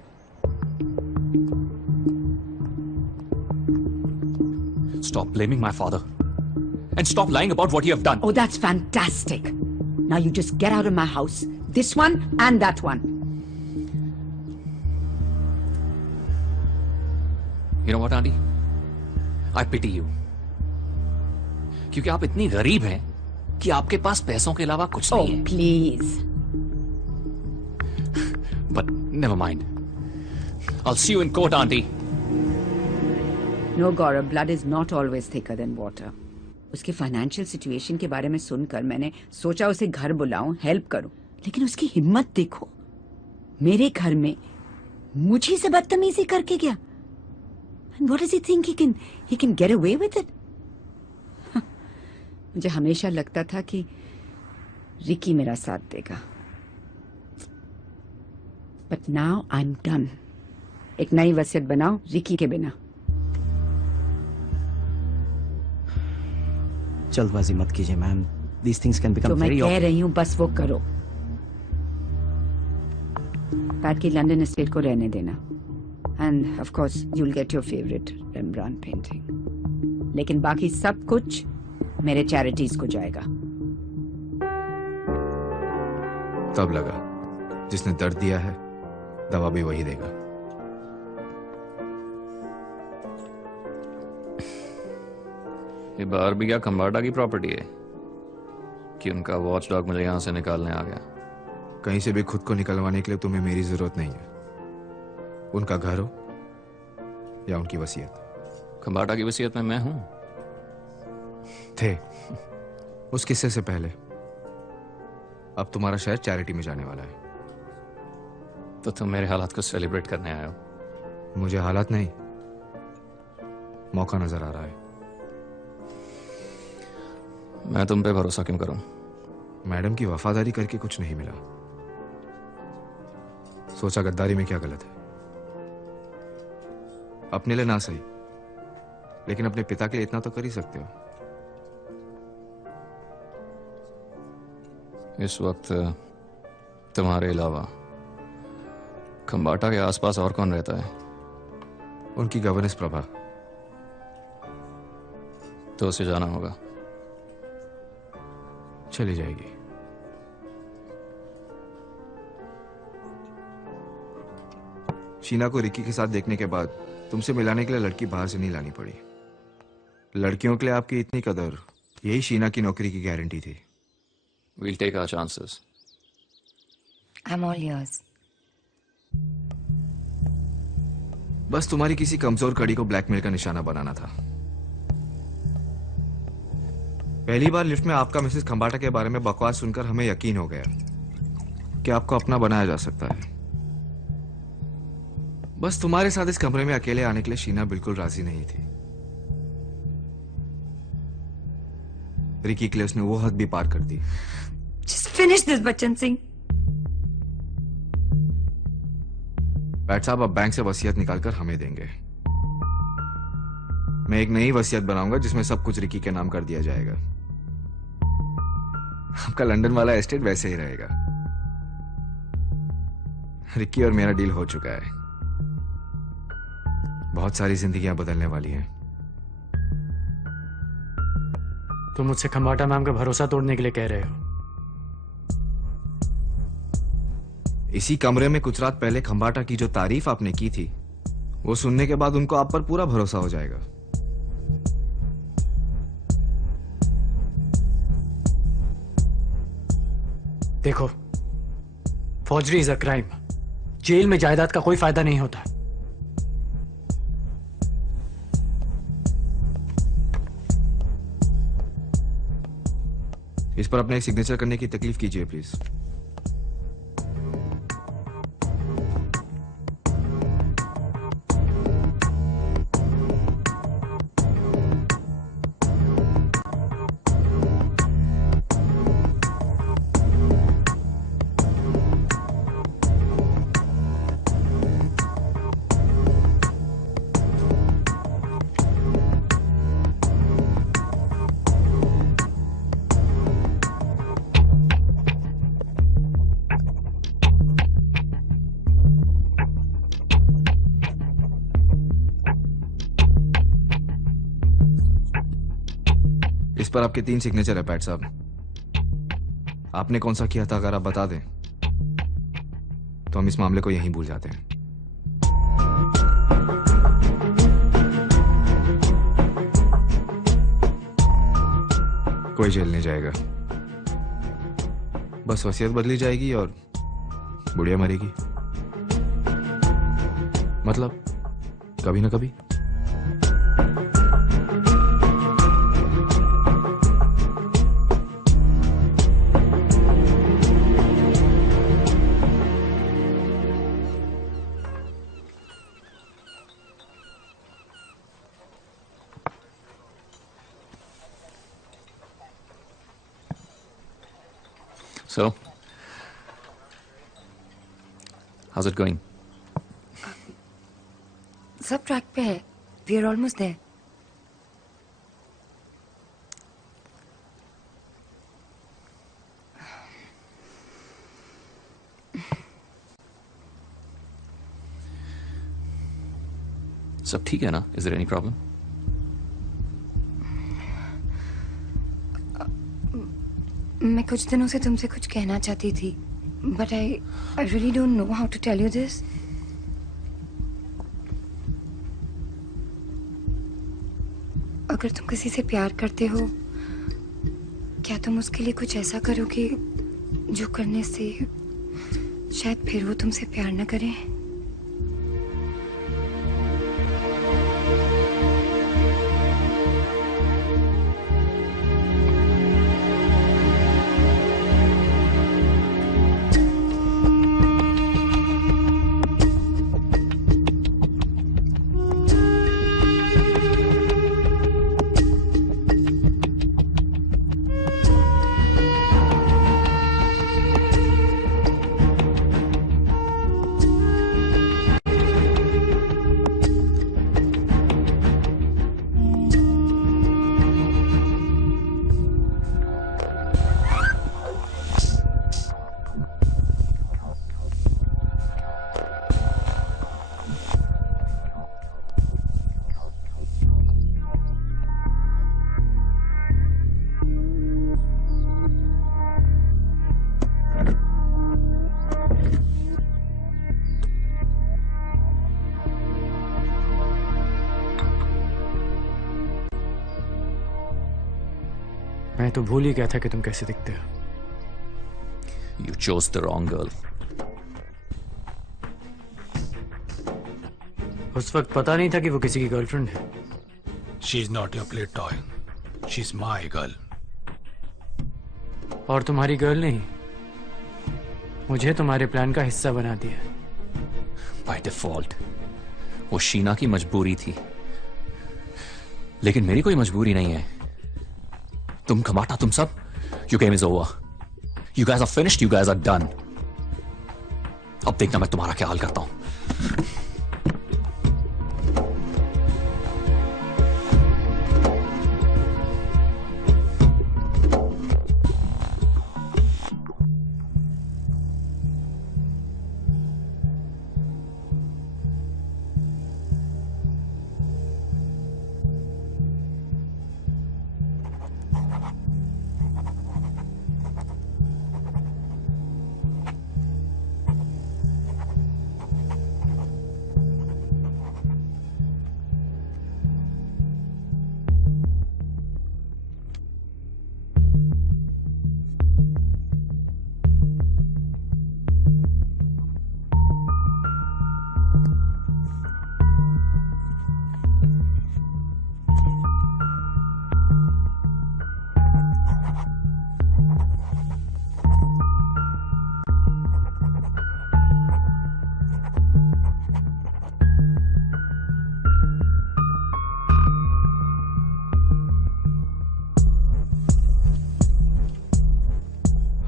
Stop blaming my father and stop lying about what you have done. Oh, that's fantastic. Now you just get out of my house. This one and that one. You know what, Auntie? I pity you. क्योंकि आप इतनी गरीब हैं कि आपके पास पैसों के अलावा कुछ नहीं है। Oh, please. But never mind. I'll see you in court, Auntie. No, Gaurav, blood is not always thicker than water. उसकी फाइनेंशियल सिचुएशन के बारे में सुनकर मैंने सोचा उसे घर बुलाऊं, हेल्प करूं, लेकिन उसकी हिम्मत देखो, मेरे घर में मुझे से बदतमीजी करके गया। And what does he think he can get away with it? मुझे हमेशा लगता था कि रिकी मेरा साथ देगा, but now I'm done. एक नई वसीयत बनाओ रिकी के बिना। जल्दबाजी मत कीजिए ma'am, these things can become तो मैं very कह awkward. रही हूँ बस वो करो। पैट की लंदन एस्टेट को रहने देना, end of course you'll get your favorite Rembrandt painting. लेकिन बाकी सब कुछ मेरे चैरिटीज को जाएगा। तब लगा जिसने दर्द दिया है दवा भी वही देगा। ये बार भी क्या खंबाटा की प्रॉपर्टी है कि उनका वॉच डॉग मुझे यहां से निकालने आ गया? कहीं से भी खुद को निकलवाने के लिए तुम्हें मेरी जरूरत नहीं है। उनका घर हो या उनकी वसीयत। खंबाटा की वसीयत में मैं हूं। थे उस किस्से से पहले। अब तुम्हारा शहर चैरिटी में जाने वाला है। तो तुम मेरे हालात को सेलिब्रेट करने आए हो? मुझे हालात नहीं, मौका नजर आ रहा है। मैं तुम पे भरोसा क्यों करूं? मैडम की वफादारी करके कुछ नहीं मिला, सोचा गद्दारी में क्या गलत है। अपने लिए ना सही, लेकिन अपने पिता के लिए इतना तो कर ही सकते हो। इस वक्त तुम्हारे अलावा खंबाटा के आसपास और कौन रहता है? उनकी गवर्नेंस प्रभा। तो उसे जाना होगा। चली जाएगी। शीना को रिकी के साथ देखने के बाद तुमसे मिलाने के लिए लड़की बाहर से नहीं लानी पड़ी। लड़कियों के लिए आपकी इतनी कदर, यही शीना की नौकरी की गारंटी थी। We'll take our chances. I'm all yours. बस तुम्हारी किसी कमजोर कड़ी को ब्लैकमेल का निशाना बनाना था। पहली बार लिफ्ट में आपका मिसेस खंबाटा के बारे में बकवास सुनकर हमें यकीन हो गया कि आपको अपना बनाया जा सकता है। बस तुम्हारे साथ इस कमरे में अकेले आने के लिए शीना बिल्कुल राजी नहीं थी। रिकी के लिए उसने वो हद भी पार कर दी। Just finish this, Bachchan Singh. PAT साहब अब बैंक से वसीयत निकालकर हमें देंगे। मैं एक नई वसीयत बनाऊंगा जिसमें सब कुछ रिकी के नाम कर दिया जाएगा। आपका लंदन वाला एस्टेट वैसे ही रहेगा। रिकी और मेरा डील हो चुका है। बहुत सारी जिंदगियां बदलने वाली हैं। तुम मुझसे खंबाटा मैम का भरोसा तोड़ने के लिए कह रहे हो? इसी कमरे में कुछ रात पहले खंबाटा की जो तारीफ आपने की थी, वो सुनने के बाद उनको आप पर पूरा भरोसा हो जाएगा। देखो, फौजरी इज अ क्राइम। जेल में जायदाद का कोई फायदा नहीं होता। इस पर अपने सिग्नेचर करने की तकलीफ कीजिए प्लीज। पर आपके 3 सिग्नेचर है पैट साहब। आपने कौन सा किया था अगर आप बता दें तो हम इस मामले को यहीं भूल जाते हैं। कोई जेल नहीं जाएगा, बस वसीयत बदली जाएगी और बुढ़िया मरेगी। मतलब कभी ना कभी। So, how's it going? सब ट्रैक पे है। We are almost there. सब ठीक है ना? Is there any problem? मैं कुछ दिनों से तुमसे कुछ कहना चाहती थी, but I really don't know how to tell you this. अगर तुम किसी से प्यार करते हो, क्या तुम उसके लिए कुछ ऐसा करोगे जो करने से शायद फिर वो तुमसे प्यार न करें? मैं तो भूल ही गया था कि तुम कैसे दिखते हो। You chose the wrong girl. उस वक्त पता नहीं था कि वो किसी की गर्लफ्रेंड है। She's not your play toy. She's my girl. और तुम्हारी गर्ल नहीं, मुझे तुम्हारे प्लान का हिस्सा बना दिया। By default, वो शीना की मजबूरी थी, लेकिन मेरी कोई मजबूरी नहीं है। तुम कमाटा, तुम सब, your game is over. You guys are finished. You guys are done. अब देखना मैं तुम्हारा क्या हाल करता हूं।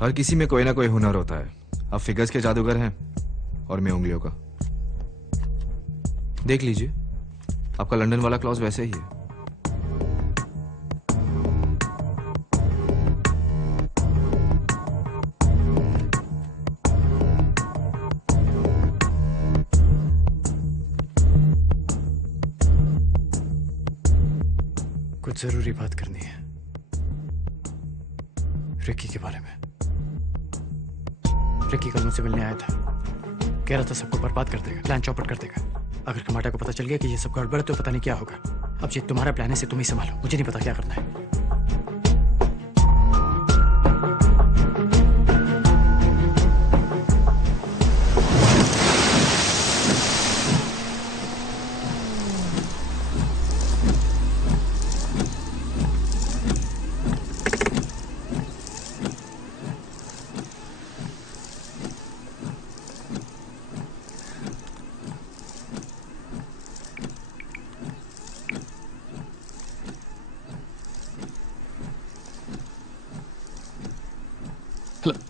हर किसी में कोई ना कोई हुनर होता है। आप फिगर्स के जादूगर हैं और मैं उंगलियों का। देख लीजिए, आपका लंदन वाला क्लॉज वैसे ही है। कुछ जरूरी बात करनी है। रिकी के बारे में। रिकी कल मुझसे मिलने आया था, कह रहा था सबको बर्बाद कर देगा, प्लान चौपट कर देगा। अगर कमाटा को पता चल गया कि ये सब गड़बड़ है तो पता नहीं क्या होगा। अब ये तुम्हारा प्लान है, से तुम ही संभालो, मुझे नहीं पता क्या करना है।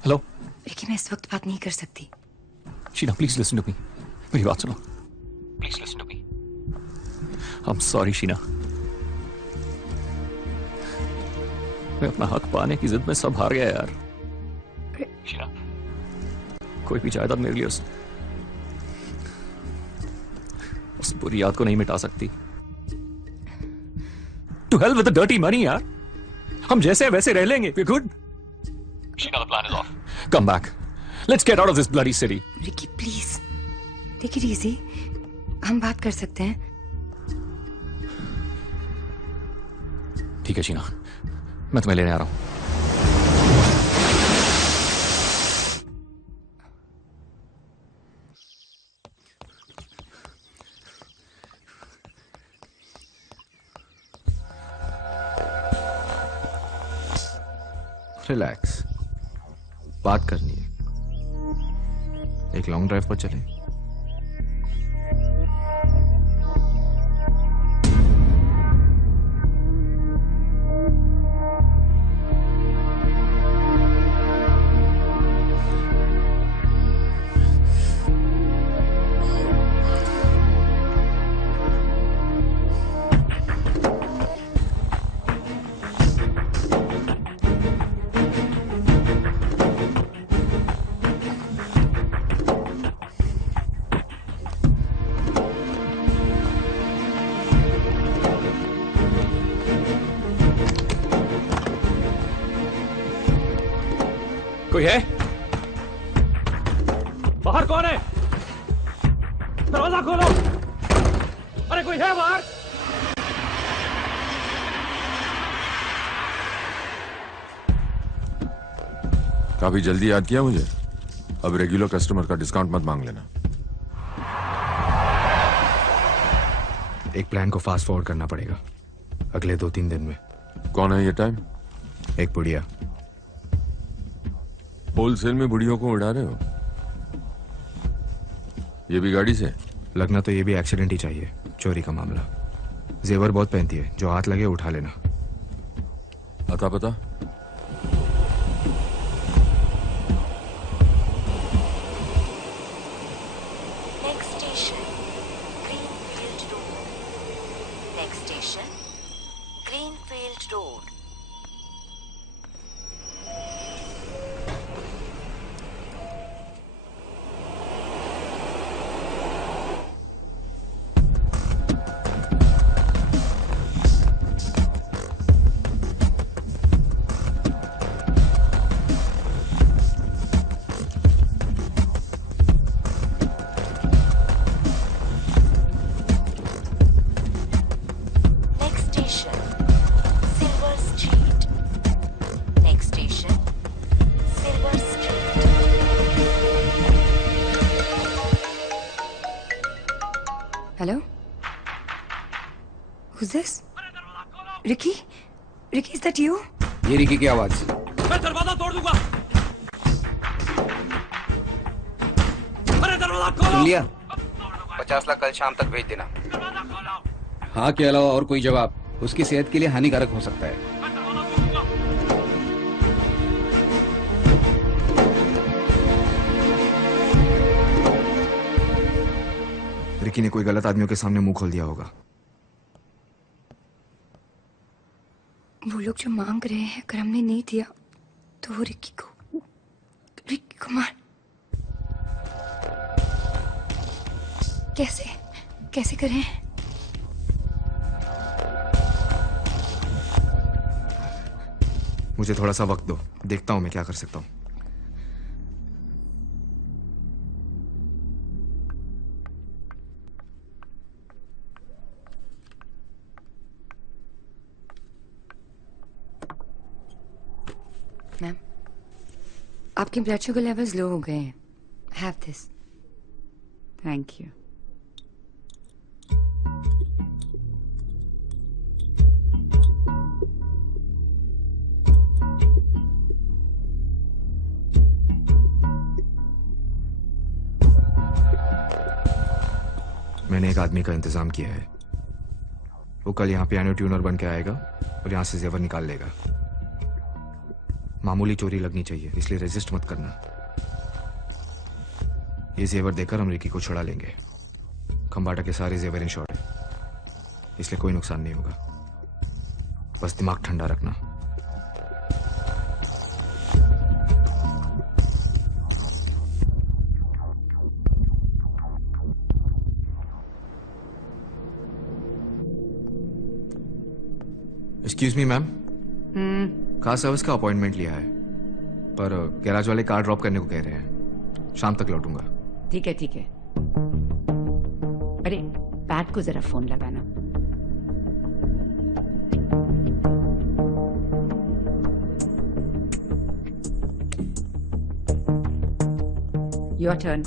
हेलो रिकी, मैं इस वक्त बात नहीं कर सकती। Sheena, please listen to me. मेरी बात सुनो, please listen to me. I am sorry Sheena, मैं अपना हक पाने की जिद में सब हार गया यार। शीना, कोई भी जायदाद मेरे लिए उस बुरी याद को नहीं मिटा सकती। To hell with the dirty money यार, हम जैसे हैं वैसे रह लेंगे। We good. Sheena, the plan is off. Come back. Let's get out of this bloody city. Ricky please, take it easy. हम बात कर सकते हैं। ठीक है शीना, मैं तुम्हें लेने आ रहा हूं। रिलैक्स, बात करनी है। एक लॉन्ग ड्राइव पर चलें। कोई है बाहर? कौन है? दरवाजा खोलो। अरे कोई है बाहर? काफी जल्दी याद किया मुझे। अब रेगुलर कस्टमर का डिस्काउंट मत मांग लेना। एक प्लान को फास्ट फॉरवर्ड करना पड़ेगा अगले 2-3 दिन में। कौन है ये टाइम? एक बुढ़िया। होलसेल में बुढ़ियों को उड़ा रहे हो? ये भी गाड़ी से? लगना तो ये भी एक्सीडेंट ही चाहिए। चोरी का मामला। जेवर बहुत पहनती है, जो हाथ लगे उठा लेना। अता पता? Next station, Greenfield Road. Next station, Greenfield Road. Hello, who's this? Ricky, Ricky, is that you? ये रिकी की आवाज। मैं दरवाजा तोड़ दूंगा। अरे दरवाजा खोलो। सुन लिया? 50 लाख कल शाम तक भेज देना। हाँ के अलावा और कोई जवाब उसकी सेहत के लिए हानिकारक हो सकता है। रिकी ने कोई गलत आदमियों के सामने मुंह खोल दिया होगा। वो लोग जो मांग रहे हैं, अगर हमने नहीं दिया तो वो रिकी को मार। कैसे करें? मुझे थोड़ा सा वक्त दो, देखता हूं मैं क्या कर सकता हूं। मैम, आपके ब्लड शुगर लेवल्स लो हो गए हैं। Have this. Thank you. मैंने एक आदमी का इंतजाम किया है। वो कल यहाँ पियानो ट्यूनर बन के आएगा और यहाँ से जेवर निकाल लेगा। मामूली चोरी लगनी चाहिए, इसलिए रेजिस्ट मत करना। ये जेवर देकर हम रिकी को छुड़ा लेंगे। खंबाटा के सारे जेवर इंश्योर्ड है, इसलिए कोई नुकसान नहीं होगा। बस दिमाग ठंडा रखना। Excuse me ma'am, car service का अपॉइंटमेंट लिया है, पर गैराज वाले कार ड्रॉप करने को कह रहे हैं। शाम तक लौटूंगा। ठीक है ठीक है। अरे पैट को जरा फोन लगाना। Your turn.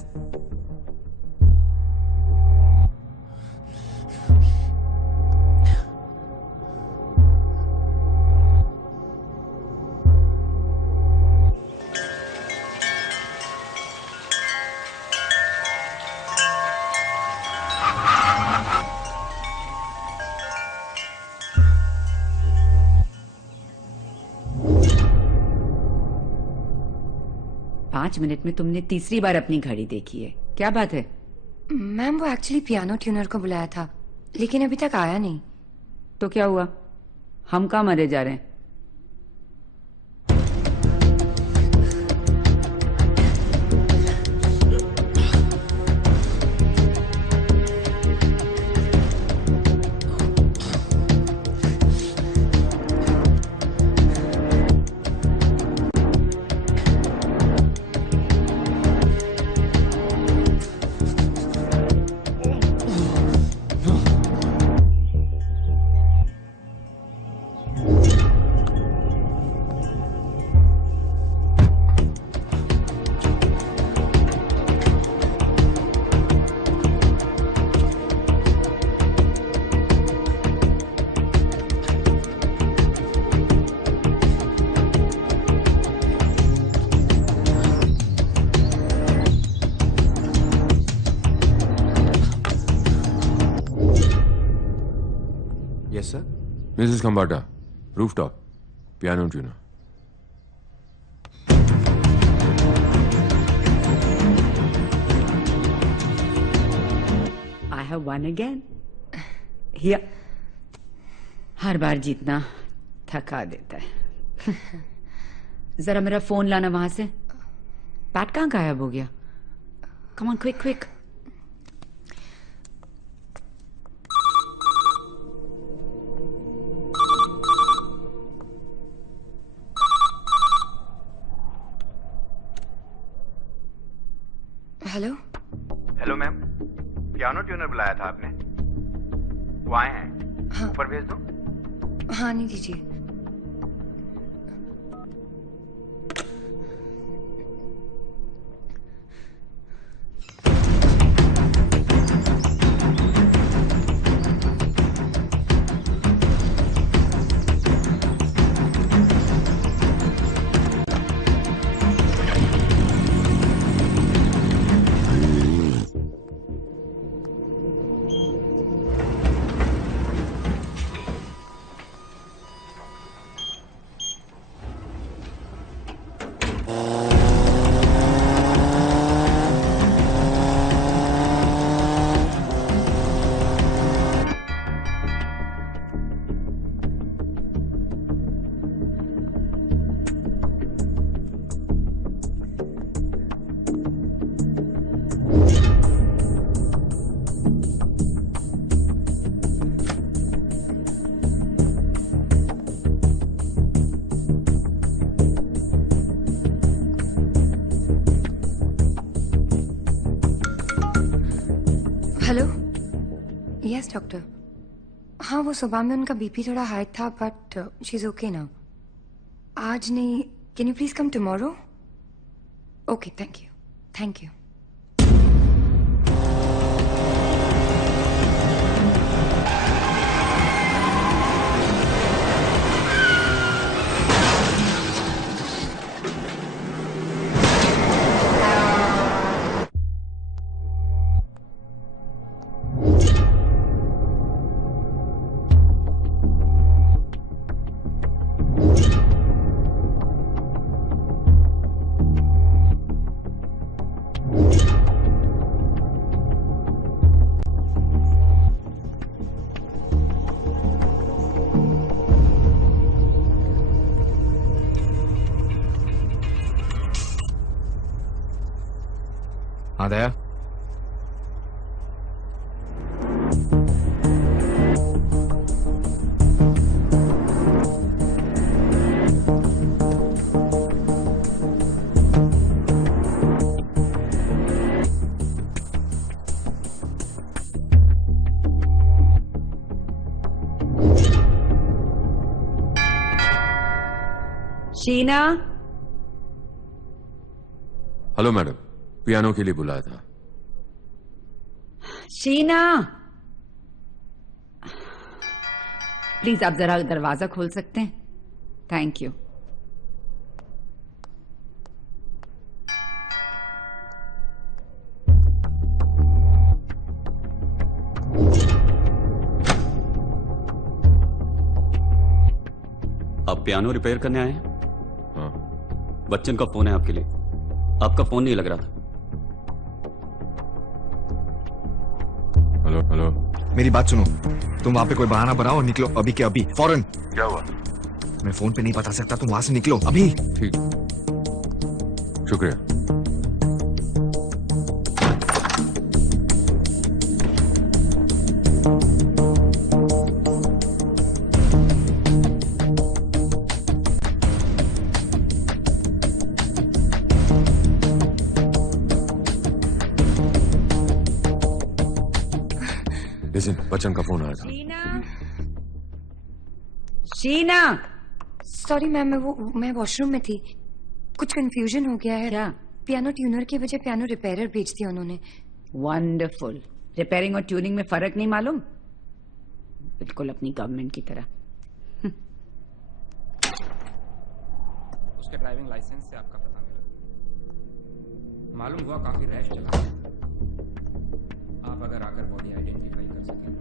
पांच मिनट में तुमने तीसरी बार अपनी घड़ी देखी है, क्या बात है? मैम, वो एक्चुअली पियानो ट्यूनर को बुलाया था, लेकिन अभी तक आया नहीं। तो क्या हुआ? हम कहाँ मरे जा रहे हैं? Yes, sir. Mrs. Kambata, rooftop, piano tuner. I have won again. Here. हर बार जीतना थका देता है। जरा मेरा फोन लाना वहां से। पैट कहाँ गायब हो गया? Come on, quick, quick. Hello. Hello ma'am, piano tuner बुलाया था आपने? वो आए हैं। हाँ। ऊपर भेज दो। हाँ, नहीं दीजिए। Hello yes doctor. हाँ वो सुबह में उनका बीपी थोड़ा हाई था but she is okay now. आज नहीं, can you please come tomorrow? Okay thank you thank you. हाँ दया। शीना। हेलो मैडम, पियानो के लिए बुलाया था। शीना प्लीज आप जरा दरवाजा खोल सकते हैं? Thank you. आप पियानो रिपेयर करने आए हैं? हाँ। बच्चन का फोन है आपके लिए। आपका फोन नहीं लग रहा था। Hello hello. मेरी बात सुनो, तुम वहां पे कोई बहाना बनाओ और निकलो अभी के अभी, फौरन। क्या हुआ? मैं फोन पे नहीं बता सकता, तुम वहां से निकलो अभी। ठीक, शुक्रिया। लिसन, बच्चन का फोन आया था। शीना। सॉरी मैम, मैं वॉशरूम में थी, कुछ कंफ्यूजन हो गया है। क्या? पियानो ट्यूनर की वजह पियानो रिपेयरर भेज दिया उन्होंने। वंडरफुल। रिपेयरिंग और ट्यूनिंग में फर्क नहीं मालूम? बिल्कुल अपनी गवर्नमेंट की तरह। उसके ड्राइविंग लाइसेंस से आपका पता मिला, मालूम हुआ काफी रैश चला। आप अगर आकर बॉडी आइडेंटिफाई कर सकें।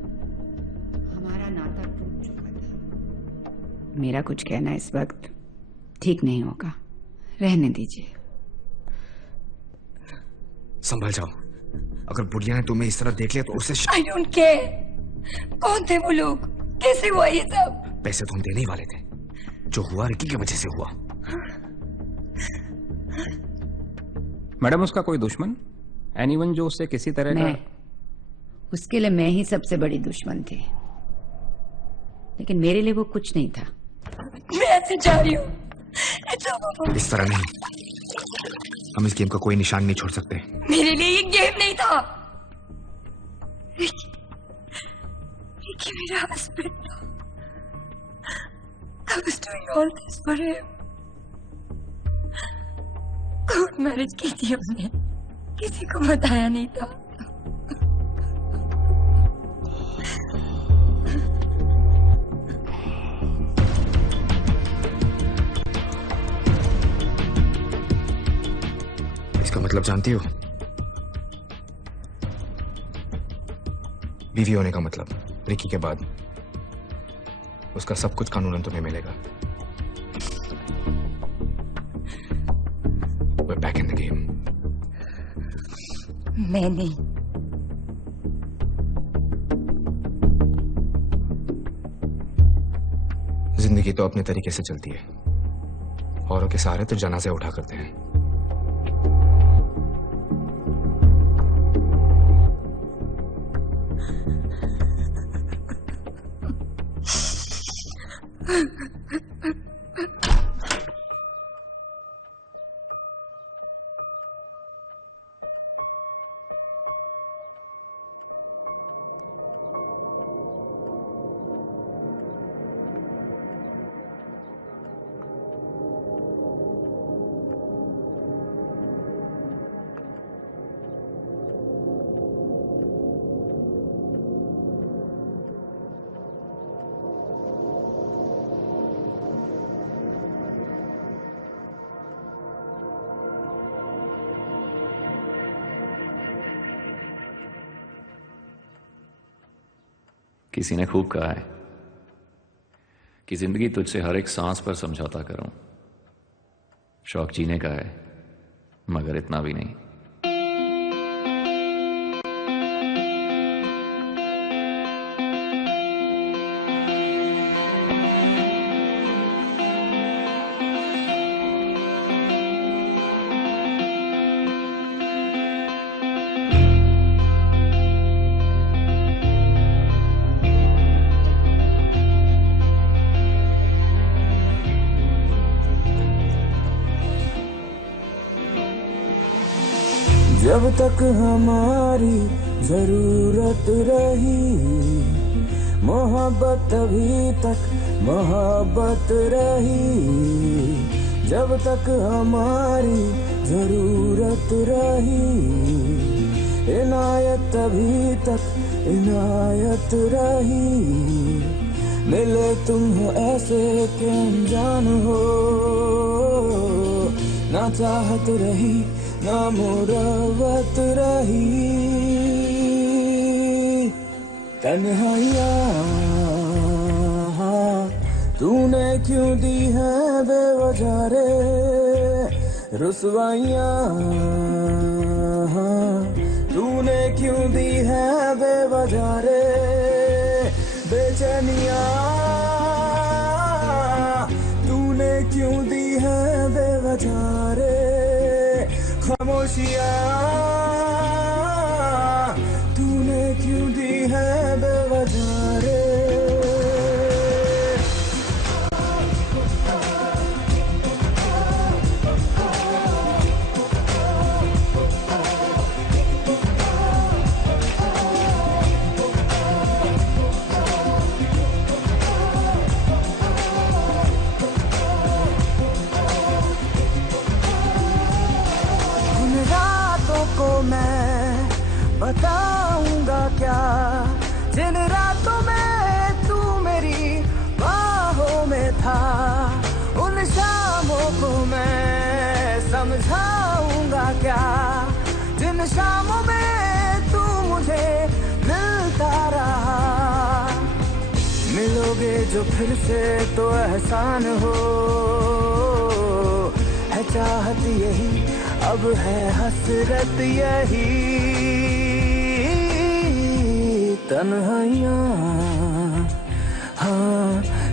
हमारा नाता टूट चुका था। मेरा कुछ कहना इस वक्त ठीक नहीं होगा, रहने दीजिए। संभल जाओ, अगर बुढ़िया ने तुम्हें इस तरह देख लिया तो उससे आई डोंट केयर। कौन थे वो लोग, कैसे हुआ ये सब? पैसे तुम देने ही वाले थे, जो हुआ रिकी की वजह से हुआ। मैडम उसका कोई दुश्मन, एनीवन जो उससे किसी तरह मैं उसके लिए मैं ही सबसे बड़ी दुश्मन थी, लेकिन मेरे लिए वो कुछ नहीं था। मैं ऐसे जा रही हूँ। इस तरह नहीं, हम इस गेम का कोई निशान नहीं छोड़ सकते। मेरे लिए ये गेम नहीं था। रिकी मेरा हस्बैंड था। I was doing all this for him. Court marriage की थी हमने, किसी को बताया नहीं था। इसका मतलब जानती हो? बीवी होने का मतलब। रिकी के बाद उसका सब कुछ कानूनन तुम्हें मिलेगा। We're back in the game. मैं नहीं। जिंदगी तो अपने तरीके से चलती है, औरों के सहारे तो जनाजे उठा करते हैं। किसी ने खूब कहा है कि जिंदगी तुझसे हर एक सांस पर समझौता करूं। शौक जीने का है, मगर इतना भी नहीं। जब तक हमारी जरूरत रही, मोहब्बत तभी तक मोहब्बत रही। जब तक हमारी जरूरत रही, इनायत तभी तक इनायत रही। मिले तुम हो ऐसे कि अनजान हो, ना चाहत रही ना मुरवत रही। तन्हाइयाँ तूने क्यों दी है बेवजह रे, रुसवाइयाँ तूने क्यों दी है बेवजह रे। बेचैनियाँ तूने क्यों दी है बेवजह रे। खामोशियाँ तूने क्यों दी है बेवजह रे। मैं बताऊंगा क्या, जिन रातों में तू मेरी बाहों में था। उन शामों को मैं समझाऊंगा क्या, जिन शामों में तू मुझे मिलता रहा। मिलोगे जो फिर से तो एहसान हो, है चाहत यही अब है हसरत यही। तन्हाइयाँ हाँ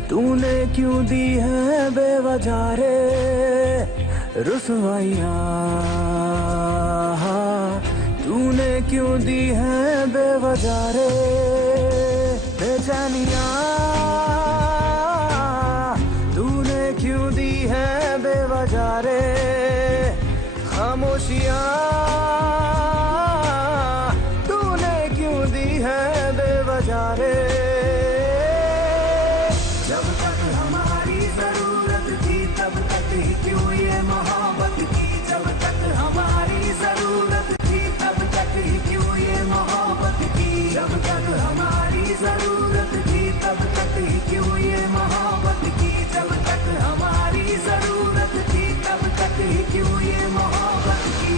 तूने क्यों दी है बेवजह रे। रुसवाइयाँ हाँ तूने क्यों दी है बेवजह रे। बेचैनियाँ तूने क्यों दी है बेवजह रे। खामोशियाँ तूने क्यों दी है बेवजह रे। जब तक हमारी जरूरत थी तब तक ही क्यों ये मोहब्बत की। जब तक हमारी जरूरत थी तब तक ही क्यों ये मोहब्बत की। जब तक हमारी जरूरत थी तब तक ही क्यों ये मोहब्बत की। जब तक हमारी जरूरत थी तब तक ही क्यों ये मोहब्बत की।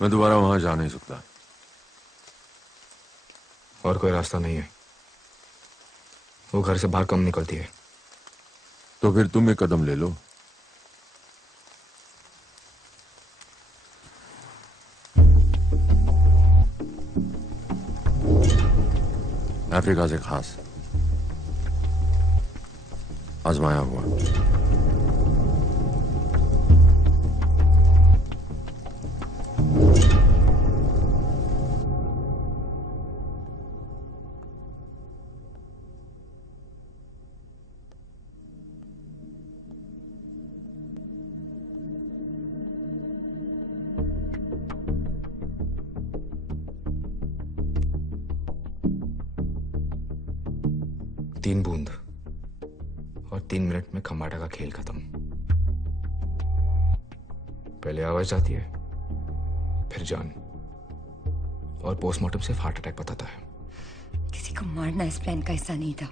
मैं दोबारा वहां जा नहीं सकता। और कोई रास्ता नहीं है। वो घर से बाहर कम निकलती है। तो फिर तुम एक कदम ले लो। अफ्रीका से खास आजमाया हुआ। तीन बूंद और 3 मिनट में खम्बाटा का खेल खत्म। पहले आवाज आती है, फिर जान, और पोस्टमार्टम सिर्फ हार्ट अटैक बताता है। किसी को मारना इस प्लान का हिस्सा नहीं था।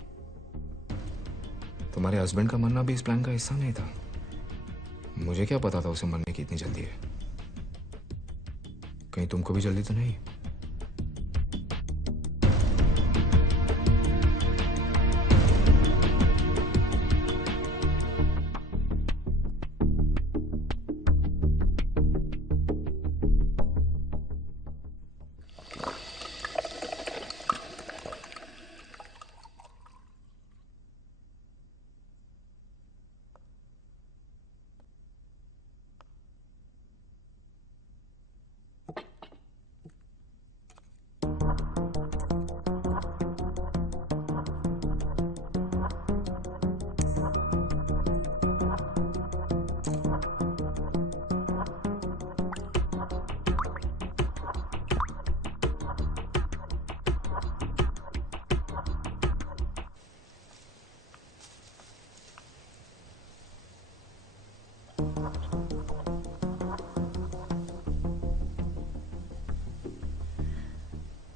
तुम्हारे हस्बैंड का मरना भी इस प्लान का हिस्सा नहीं था। मुझे क्या पता था उसे मरने की इतनी जल्दी है। कहीं तुमको भी जल्दी तो नहीं?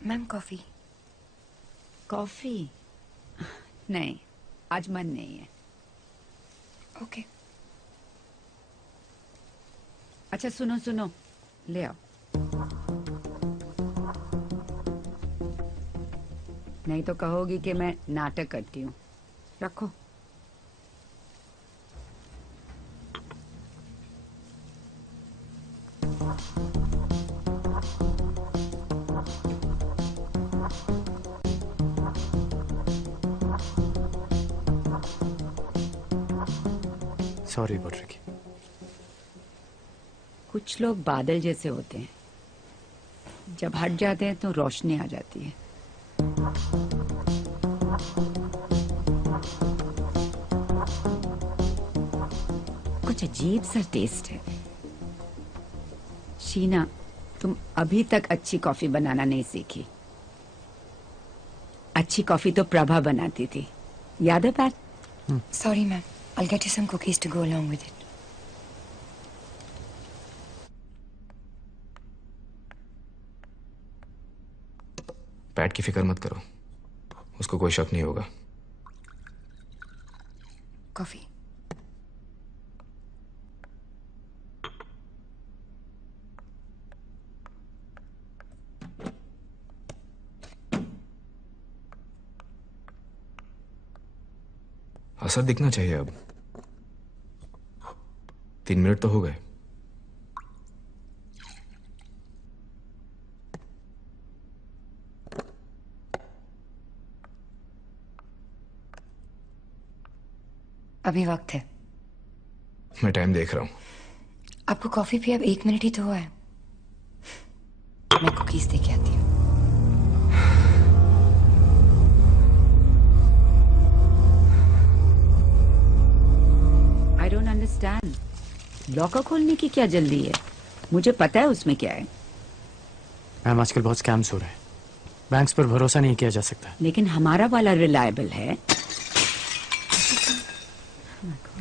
Ma'am coffee. कॉफी? नहीं, आज मन नहीं है। ओके। अच्छा सुनो सुनो, ले आओ। नहीं तो कहोगी कि मैं नाटक करती हूँ। रखो। सॉरी बॉड्रिक। कुछ लोग बादल जैसे होते हैं, जब हट जाते हैं तो रोशनी आ जाती है। कुछ अजीब सा टेस्ट है। शीना, तुम अभी तक अच्छी कॉफी बनाना नहीं सीखी। अच्छी कॉफी तो प्रभा बनाती थी, याद है PAT? Sorry ma'am, I'll get you some cookies to go along with it. PAT की फिक्र मत करो, उसको कोई शक नहीं होगा। कॉफी। असर दिखना चाहिए अब। 3 मिनट तो हो गए। अभी वक्त है। मैं टाइम देख रहा हूँ। आपको कॉफी पिए अब 1 मिनट ही तो हुआ है। मैं कुकीज दे के आती हूँ। I don't understand. लॉकर खोलने की क्या जल्दी है? मुझे पता है उसमें क्या है। मैम आजकल बहुत स्कैम्स हो रहे हैं, बैंक्स पर भरोसा नहीं किया जा सकता। लेकिन हमारा वाला रिलायबल है।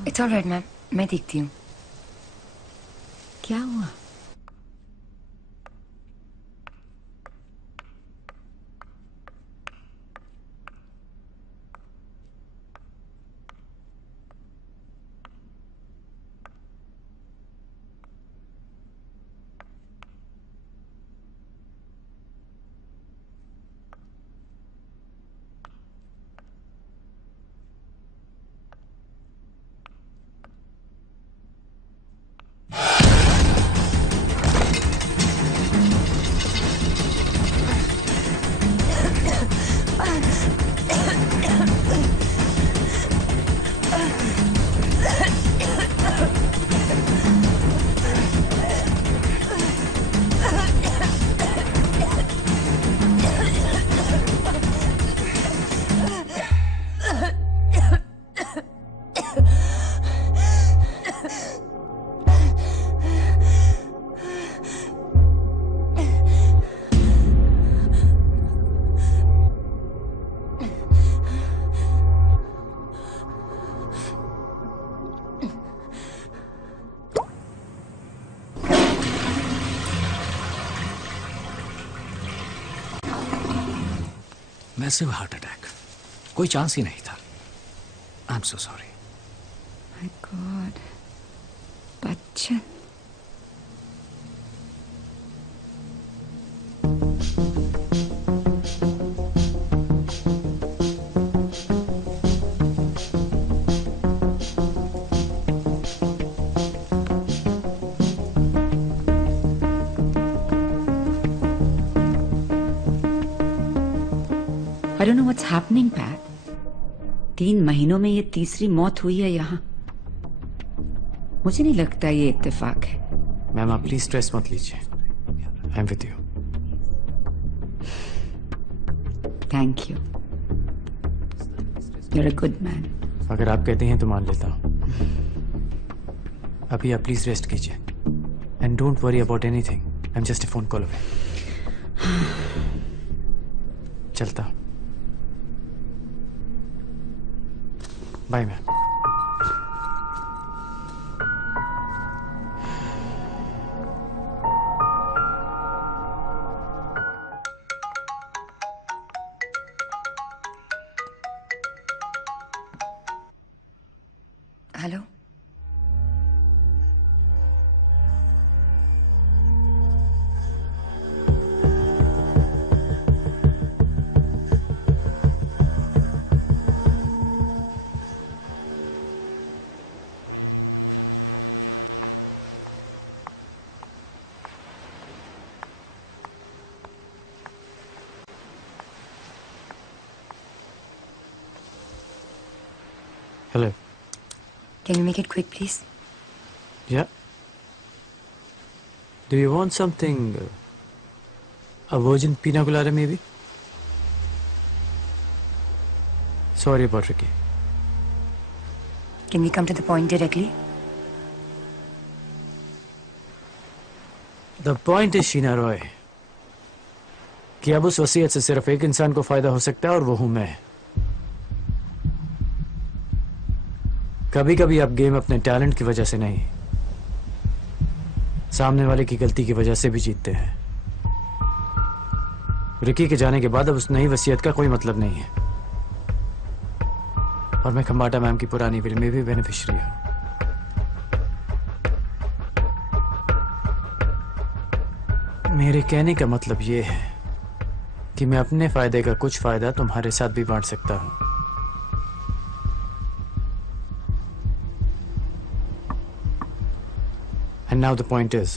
इट्स ऑलराइट मैम, मैं देखती हूँ। क्या हुआ? मैसिव हार्ट अटैक, कोई चांस ही नहीं था। आई am so sorry. My God, Bachchan. I don't know what's happening, Pat. 3 महीनों में ये तीसरी मौत हुई है यहाँ। मुझे नहीं लगता ये इत्तेफाक है। मैम आप प्लीज स्ट्रेस मत लीजिए। I am with you. Thank you. You're a good man. अगर आप कहते हैं तो मान लेता हूँ। अभी आप प्लीज रेस्ट कीजिए and don't worry about anything. I am just a phone call away. चलता हूँ। Bye ma'am. Hello. Hello. Can you make it quick, please? Yeah. Do you want something? A virgin pina colada, maybe? Sorry about Ricky. Can we come to the point directly? The point is, Sheena Roy, कि अब उस वसीयत से सिर्फ एक इंसान को फायदा हो सकता है और वो हूं मैं। कभी कभी आप गेम अपने टैलेंट की वजह से नहीं, सामने वाले की गलती की वजह से भी जीतते हैं। रिकी के जाने के बाद अब उस नई वसीयत का कोई मतलब नहीं है और मैं खम्बाटा मैम की पुरानी विल में भी बेनिफिशियरी हूं। मेरे कहने का मतलब यह है कि मैं अपने फायदे का कुछ फायदा तुम्हारे साथ भी बांट सकता हूं। And now the point is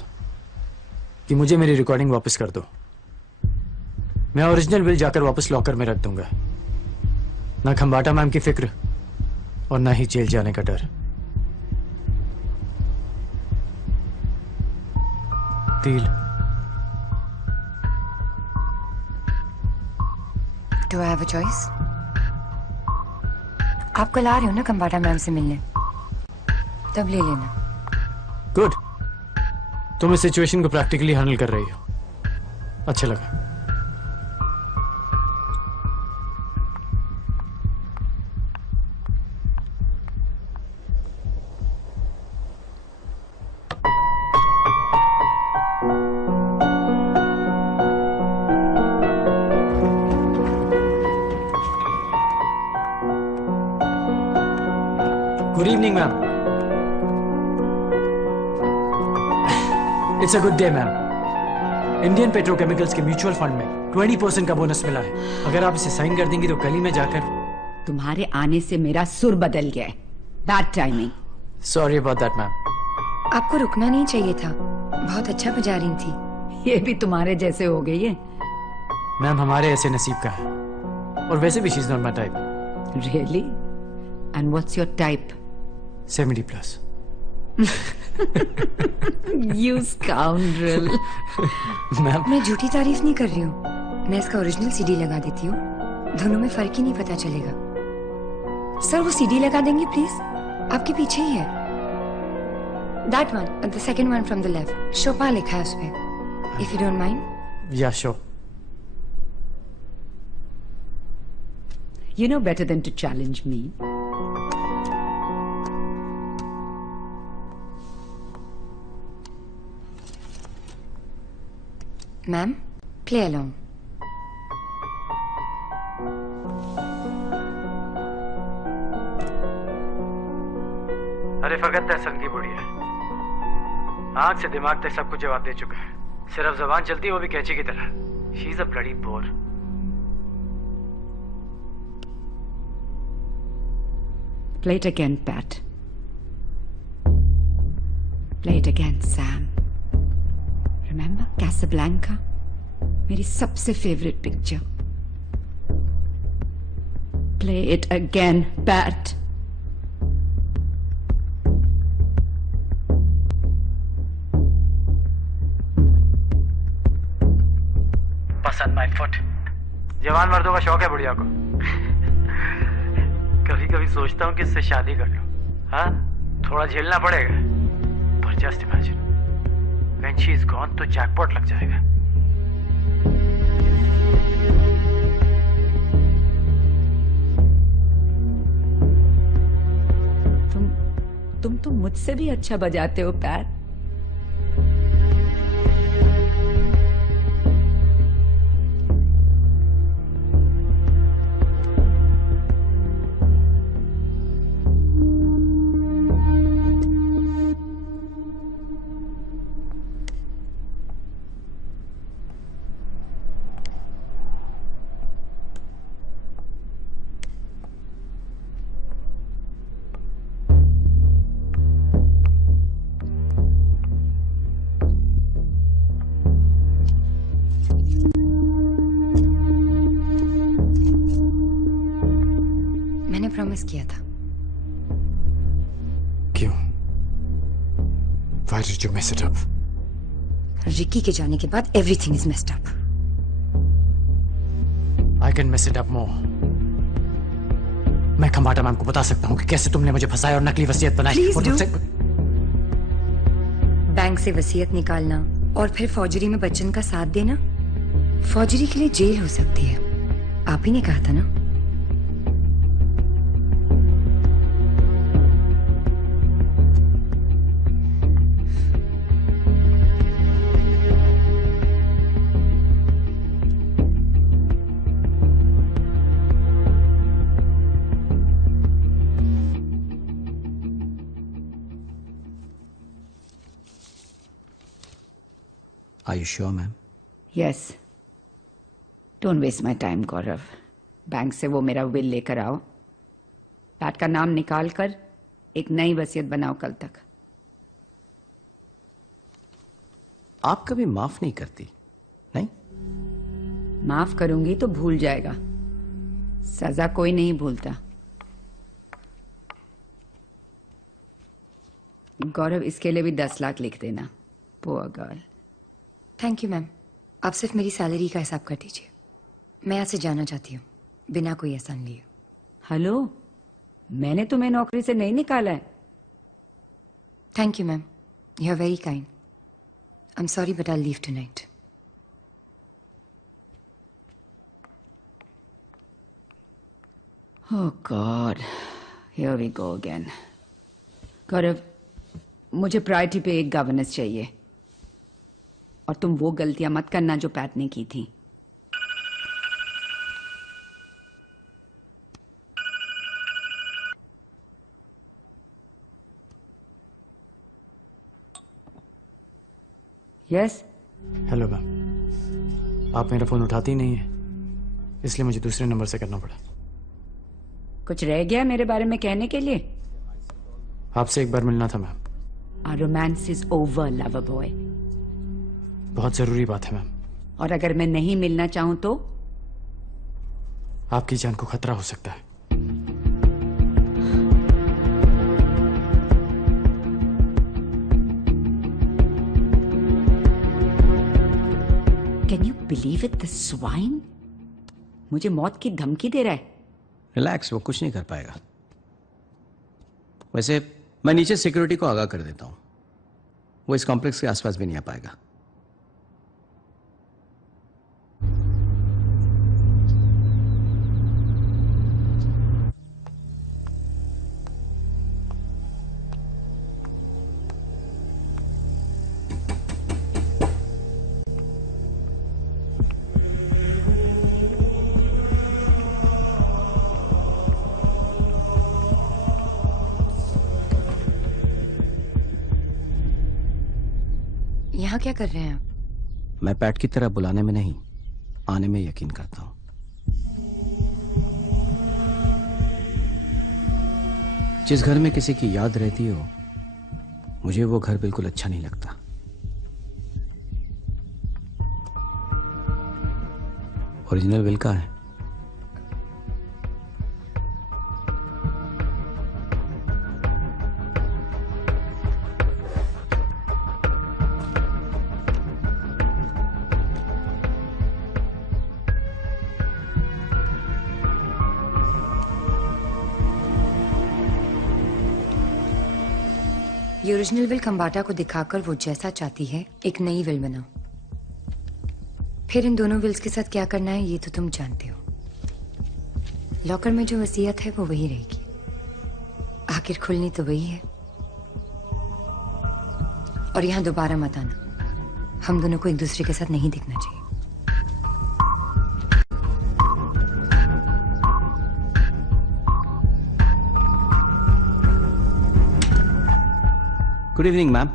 कि मुझे मेरी रिकॉर्डिंग वापस कर दो। मैं ओरिजिनल विल जाकर वापस लॉकर में रख दूंगा। ना खम्बाटा मैम की फिक्र और ना ही जेल जाने का डर। Deal? Do I have a choice? आप कल आ रहे हो ना खम्बाटा मैम से मिलने, तब ले लेना। गुड, तुम इस सिचुएशन को प्रैक्टिकली हैंडल कर रही हो, अच्छा लगा। Good evening ma'am. It's a good day ma'am. Indian petrochemicals के म्यूचुअल फंड में 20% का बोनस मिला है। अगर आप इसे साइन कर देंगी तो कल ही मैं जाकर। तुम्हारे आने से मेरा सुर बदल गया है। Bad timing. Sorry about that ma'am. आपको रुकना नहीं चाहिए था, बहुत अच्छा बजा रही थी। ये भी तुम्हारे जैसे हो गई है। मैम हमारे ऐसे नसीब का है, और वैसे भी she is not my type. Really? And what's your type? 70+। You scoundrel. Ma'am मैं झूठी तारीफ नहीं कर रही हूँ, मैं इसका ओरिजिनल सीडी लगा देती हूँ, दोनों में फर्क ही नहीं पता चलेगा। सर वो सीडी लगा देंगे प्लीज, आपके पीछे ही है। That one, the second one from the left. शोपा लिखा है उसपे, if you don't mind. Yeah, sure. You know better than to challenge me. Ma'am, play along. फकत तहसन की बुढ़िया आंख से दिमाग तक सब कुछ जवाब दे चुका है, सिर्फ जबान चलती है वो भी कैची की तरह। She is a bloody bore. Play it again, Pat. Play it again, Sam. Remember Casablanca? मेरी सबसे favourite picture. Play it again, Pat. पसंद माय फुट। जवान मर्दों का शौक है बुढ़िया को। कभी कभी सोचता हूँ कि इससे शादी कर लूं। हाँ, थोड़ा झेलना पड़ेगा, पर just imagine when she is gone तो जैकपॉट लग जाएगा। तुम तो मुझसे भी अच्छा बजाते हो, पैट। प्रॉमिस किया था। क्यों? Why did you mess it up? Ricky के जाने के बाद everything is messed up. I can mess it up more. मैं खम्बाटा मैम को बता सकता हूँ कि कैसे तुमने मुझे फंसाया और नकली वसीयत बनाई। Please do. बैंक से वसीयत निकालना और फिर फौजरी में बच्चन का साथ देना, फौजरी के लिए जेल हो सकती है। आप ही ने कहा था ना। Are you sure, ma'am? Yes. Don't waste my time, Gaurav. Bank से वो मेरा विल लेकर आओ। पैट का नाम निकाल कर एक नई वसीयत बनाओ कल तक। आप कभी माफ नहीं करती, नहीं? माफ करूंगी तो भूल जाएगा। सजा कोई नहीं भूलता। गौरव, इसके लिए भी 10 लाख लिख देना। Poor girl. Thank you ma'am. आप सिर्फ मेरी सैलरी का हिसाब कर दीजिए। मैं यहाँ से जाना चाहती हूँ बिना कोई एहसान लिए। हेलो, मैंने तुम्हें नौकरी से नहीं निकाला है। Thank you ma'am, you are very kind. I am sorry but I leave tonight. Oh God, here we go again. Gaurav, मुझे प्रायोरिटी पे एक गवर्नेंस चाहिए और तुम वो गलतियां मत करना जो पैट ने की थी। यस। हेलो मैम, आप मेरा फोन उठाती नहीं है, इसलिए मुझे दूसरे नंबर से करना पड़ा। कुछ रह गया मेरे बारे में कहने के लिए? आपसे एक बार मिलना था ma'am. Our romance is over, lover boy. बहुत जरूरी बात है मैम। और अगर मैं नहीं मिलना चाहूं तो? आपकी जान को खतरा हो सकता है। Can you believe it, the swine? मुझे मौत की धमकी दे रहा है। रिलैक्स, वो कुछ नहीं कर पाएगा। वैसे मैं नीचे सिक्योरिटी को आगाह कर देता हूं, वो इस कॉम्प्लेक्स के आसपास भी नहीं आ पाएगा। यहाँ क्या कर रहे हैं आप? मैं पैट की तरह बुलाने में नहीं, आने में यकीन करता हूँ। जिस घर में किसी की याद रहती हो, मुझे वो घर बिल्कुल अच्छा नहीं लगता। ओरिजिनल विल कहाँ है? ये ओरिजिनल विल खम्बाटा को दिखाकर वो जैसा चाहती है एक नई विल बनाओ। फिर इन दोनों विल्स के साथ क्या करना है ये तो तुम जानते हो। लॉकर में जो वसीयत है वो वही रहेगी, आखिर खुलनी तो वही है। और यहाँ दोबारा मत आना, हम दोनों को एक दूसरे के साथ नहीं दिखना चाहिए। Good evening ma'am.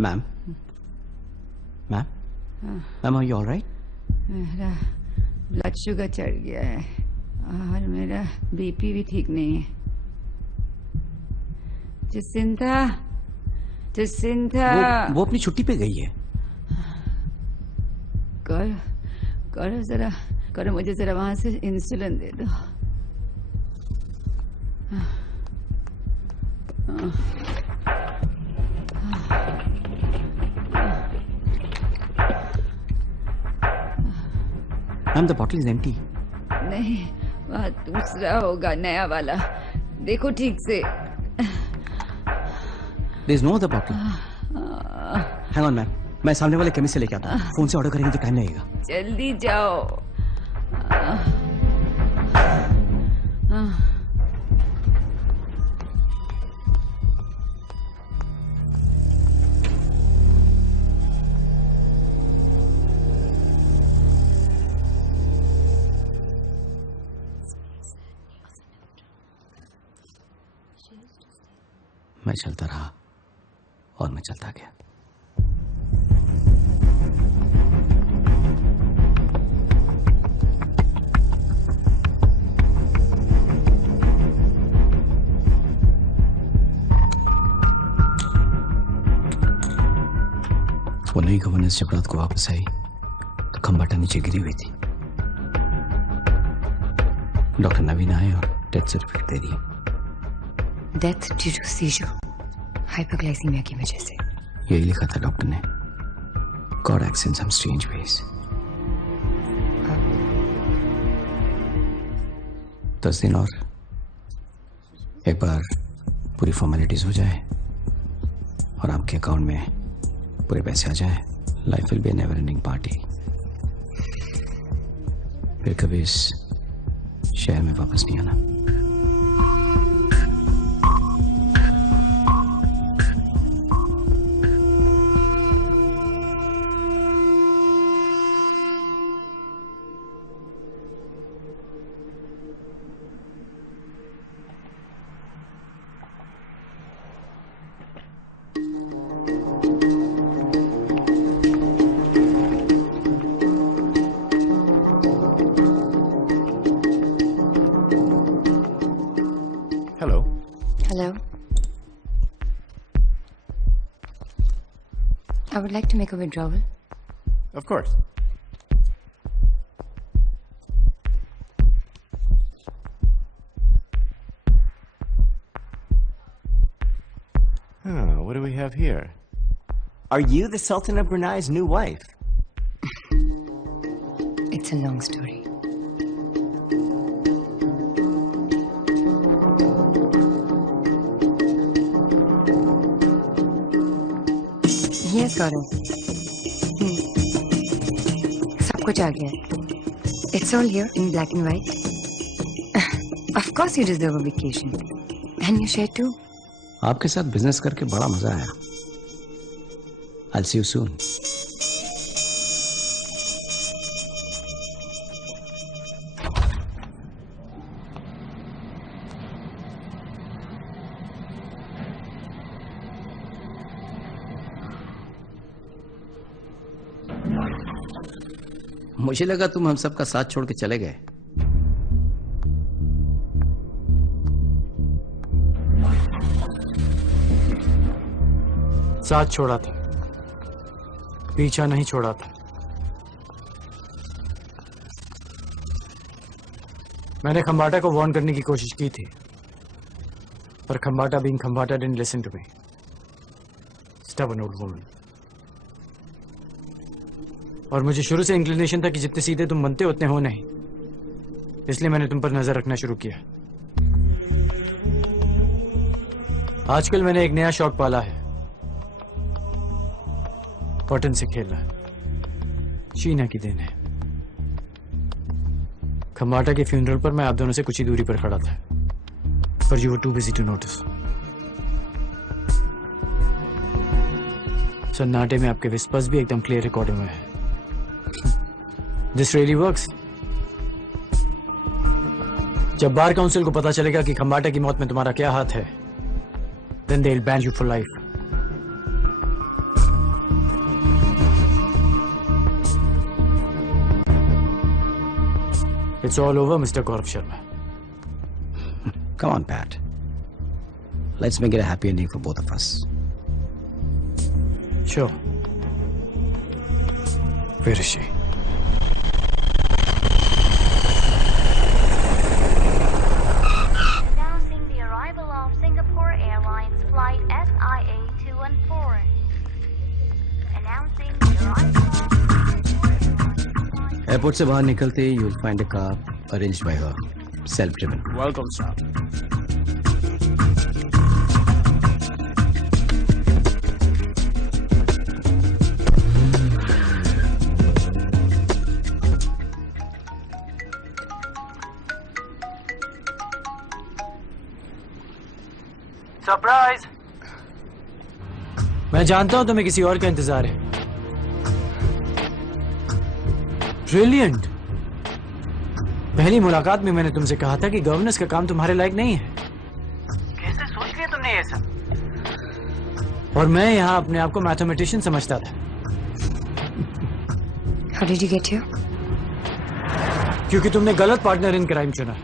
Ma'am ma'am ma'am are you all right? मेरा ब्लड शुगर चढ़ गया है और मेरा बीपी भी ठीक नहीं है। जसिंथा वो अपनी छुट्टी पे गई है। करो जरा, करो मुझे जरा वहां से इंसुलिन दे दो। Ma'am the bottle is empty. नहीं, वह दूसरा होगा, नया वाला। देखो ठीक से। There is no other bottle. Hang on, ma'am. मैं सामने वाले केमिस्ट से लेके आता हूँ। फोन से ऑर्डर करेंगे तो टाइम लगेगा। जल्दी जाओ। मैं चलता रहा और मैं चलता गया। वो नई गवर्नेंस जब रात को वापस आई तो खम्बाटा नीचे गिरी हुई थी। डॉक्टर नवीन आए और डेथ सर्टिफिकेट दे दिए। Death due to seizure, hyperglycaemia की वजह से। यही लिखा था डॉक्टर ने। God acts in some strange ways. 10 दिन और, एक बार पूरी फॉर्मेलिटीज हो जाए और आपके अकाउंट में पूरे पैसे आ जाए, life will be A never ending party. फिर कभी इस शहर में वापस नहीं आना। I would like to make a withdrawal. Of course. What do we have here? Are you the Sultan of Brunei's new wife? It's a long story. Yes, Gaurav. सब कुछ आ गया है. It's all here in black and white. Of course you deserve a vacation. And you share too. आपके साथ business करके बड़ा मजा आया. I'll see you soon. मुझे लगा तुम हम सबका साथ छोड़ के चले गए। साथ छोड़ा था, पीछा नहीं छोड़ा था। मैंने खंबाटा को वार्न करने की कोशिश की थी, पर Khambata being Khambata didn't listen to me. Stubborn old woman. और मुझे शुरू से इंक्लिनेशन था कि जितने सीधे तुम बनते हो उतने हो नहीं, इसलिए मैंने तुम पर नजर रखना शुरू किया। आजकल मैंने एक नया शौक पाला है, बटन से खेलना। शीना की देन है। खंबाटा के फ्यूनरल पर मैं आप दोनों से कुछ ही दूरी पर खड़ा था, पर you were too busy to notice. सन्नाटे में आपके विस्पर्स भी एकदम क्लियर रिकॉर्डिंग में है। This really works. जब बार काउंसिल को पता चलेगा कि खंबाटा की मौत में तुम्हारा क्या हाथ है, then they'll ban you for life. It's all over, Mr. Gaurav Sharma. Come on, Pat. Let's make it a happy ending for both of us. Sure. Where is she? Announcing the arrival of Singapore Airlines flight SIA 214. Announcing the arrival of airport से बाहर निकलते ही you'll find a car arranged by her, self-driven. Welcome, sir. Surprise. मैं जानता हूं तुम्हें किसी और का इंतजार है। ब्रिलियंट। पहली मुलाकात में मैंने तुमसे कहा था कि गवर्नेंस का काम तुम्हारे लायक नहीं है। कैसे सोच लिया तुमने ये सब? और मैं यहाँ अपने आप को मैथमेटिशियन समझता था। How did you get here? क्योंकि तुमने गलत पार्टनर इन क्राइम चुना।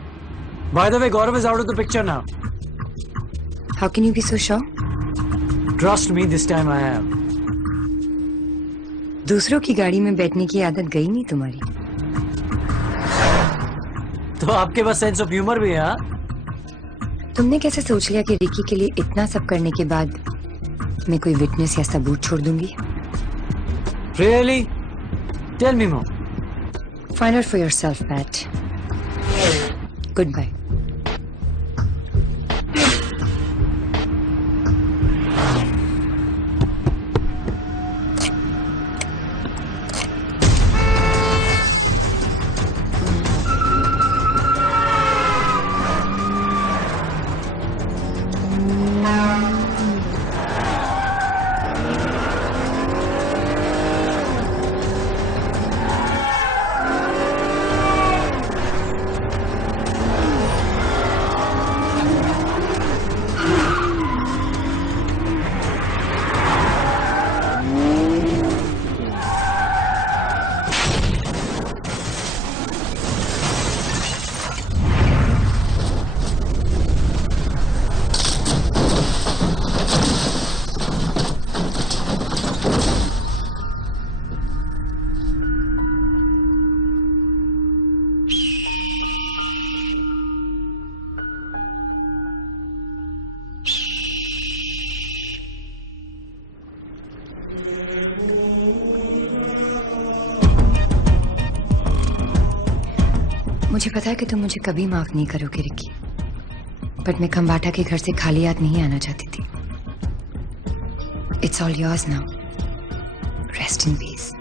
By the way, Gaurav is out of the picture now. How can you be so sure? Trust me, this time I am. दूसरों की गाड़ी में बैठने की आदत गई नहीं तुम्हारी। तो आपके पास सेंस ऑफ ह्यूमर भी है, हाँ? तुमने कैसे सोच लिया कि रिकी के लिए इतना सब करने के बाद मैं कोई विटनेस या सबूत छोड़ दूंगी? Really? Tell me more. Find out for yourself, Pat. Goodbye. मुझे पता है कि तुम मुझे कभी माफ नहीं करोगे रिकी, बट मैं खंबाटा के घर से खाली हाथ नहीं आना चाहती थी। It's all yours now. Rest in peace.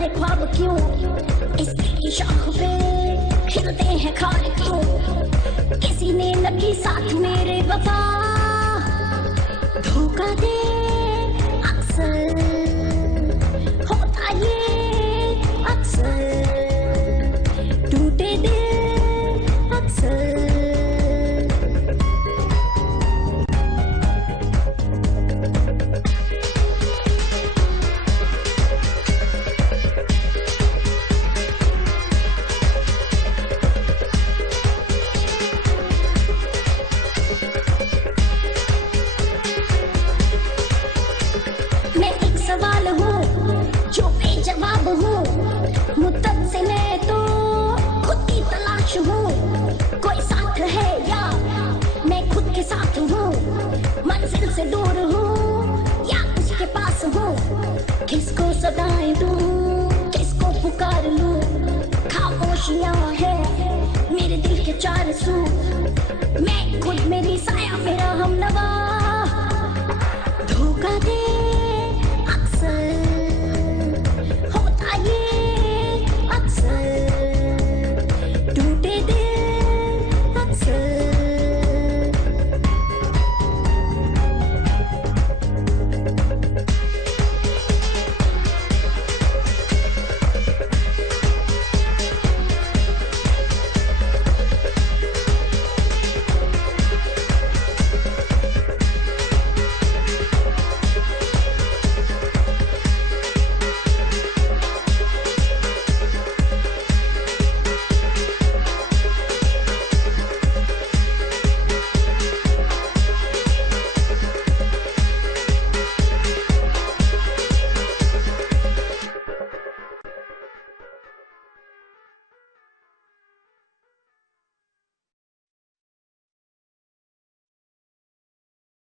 अधूरे ख्वाब क्यों इस दिल की शाख पे खिलते हैं खार क्यों किसी ने लगी साथ मेरे वफा धोखा दे अक्सर होता ये अक्सर टूटे दिल अक्सर सवाल हूँ जो बेजवाब हूँ मुद्दत से मैं तो खुद की तलाश हूँ कोई साथ है या मैं खुद के साथ हूँ मंजिल से दूर हूँ या उसके पास हूँ किसको सदाएं दूँ किसको पुकार लूँ खामोशियाँ है मेरे दिल के चार सू मैं खुद मेरी साया मेरा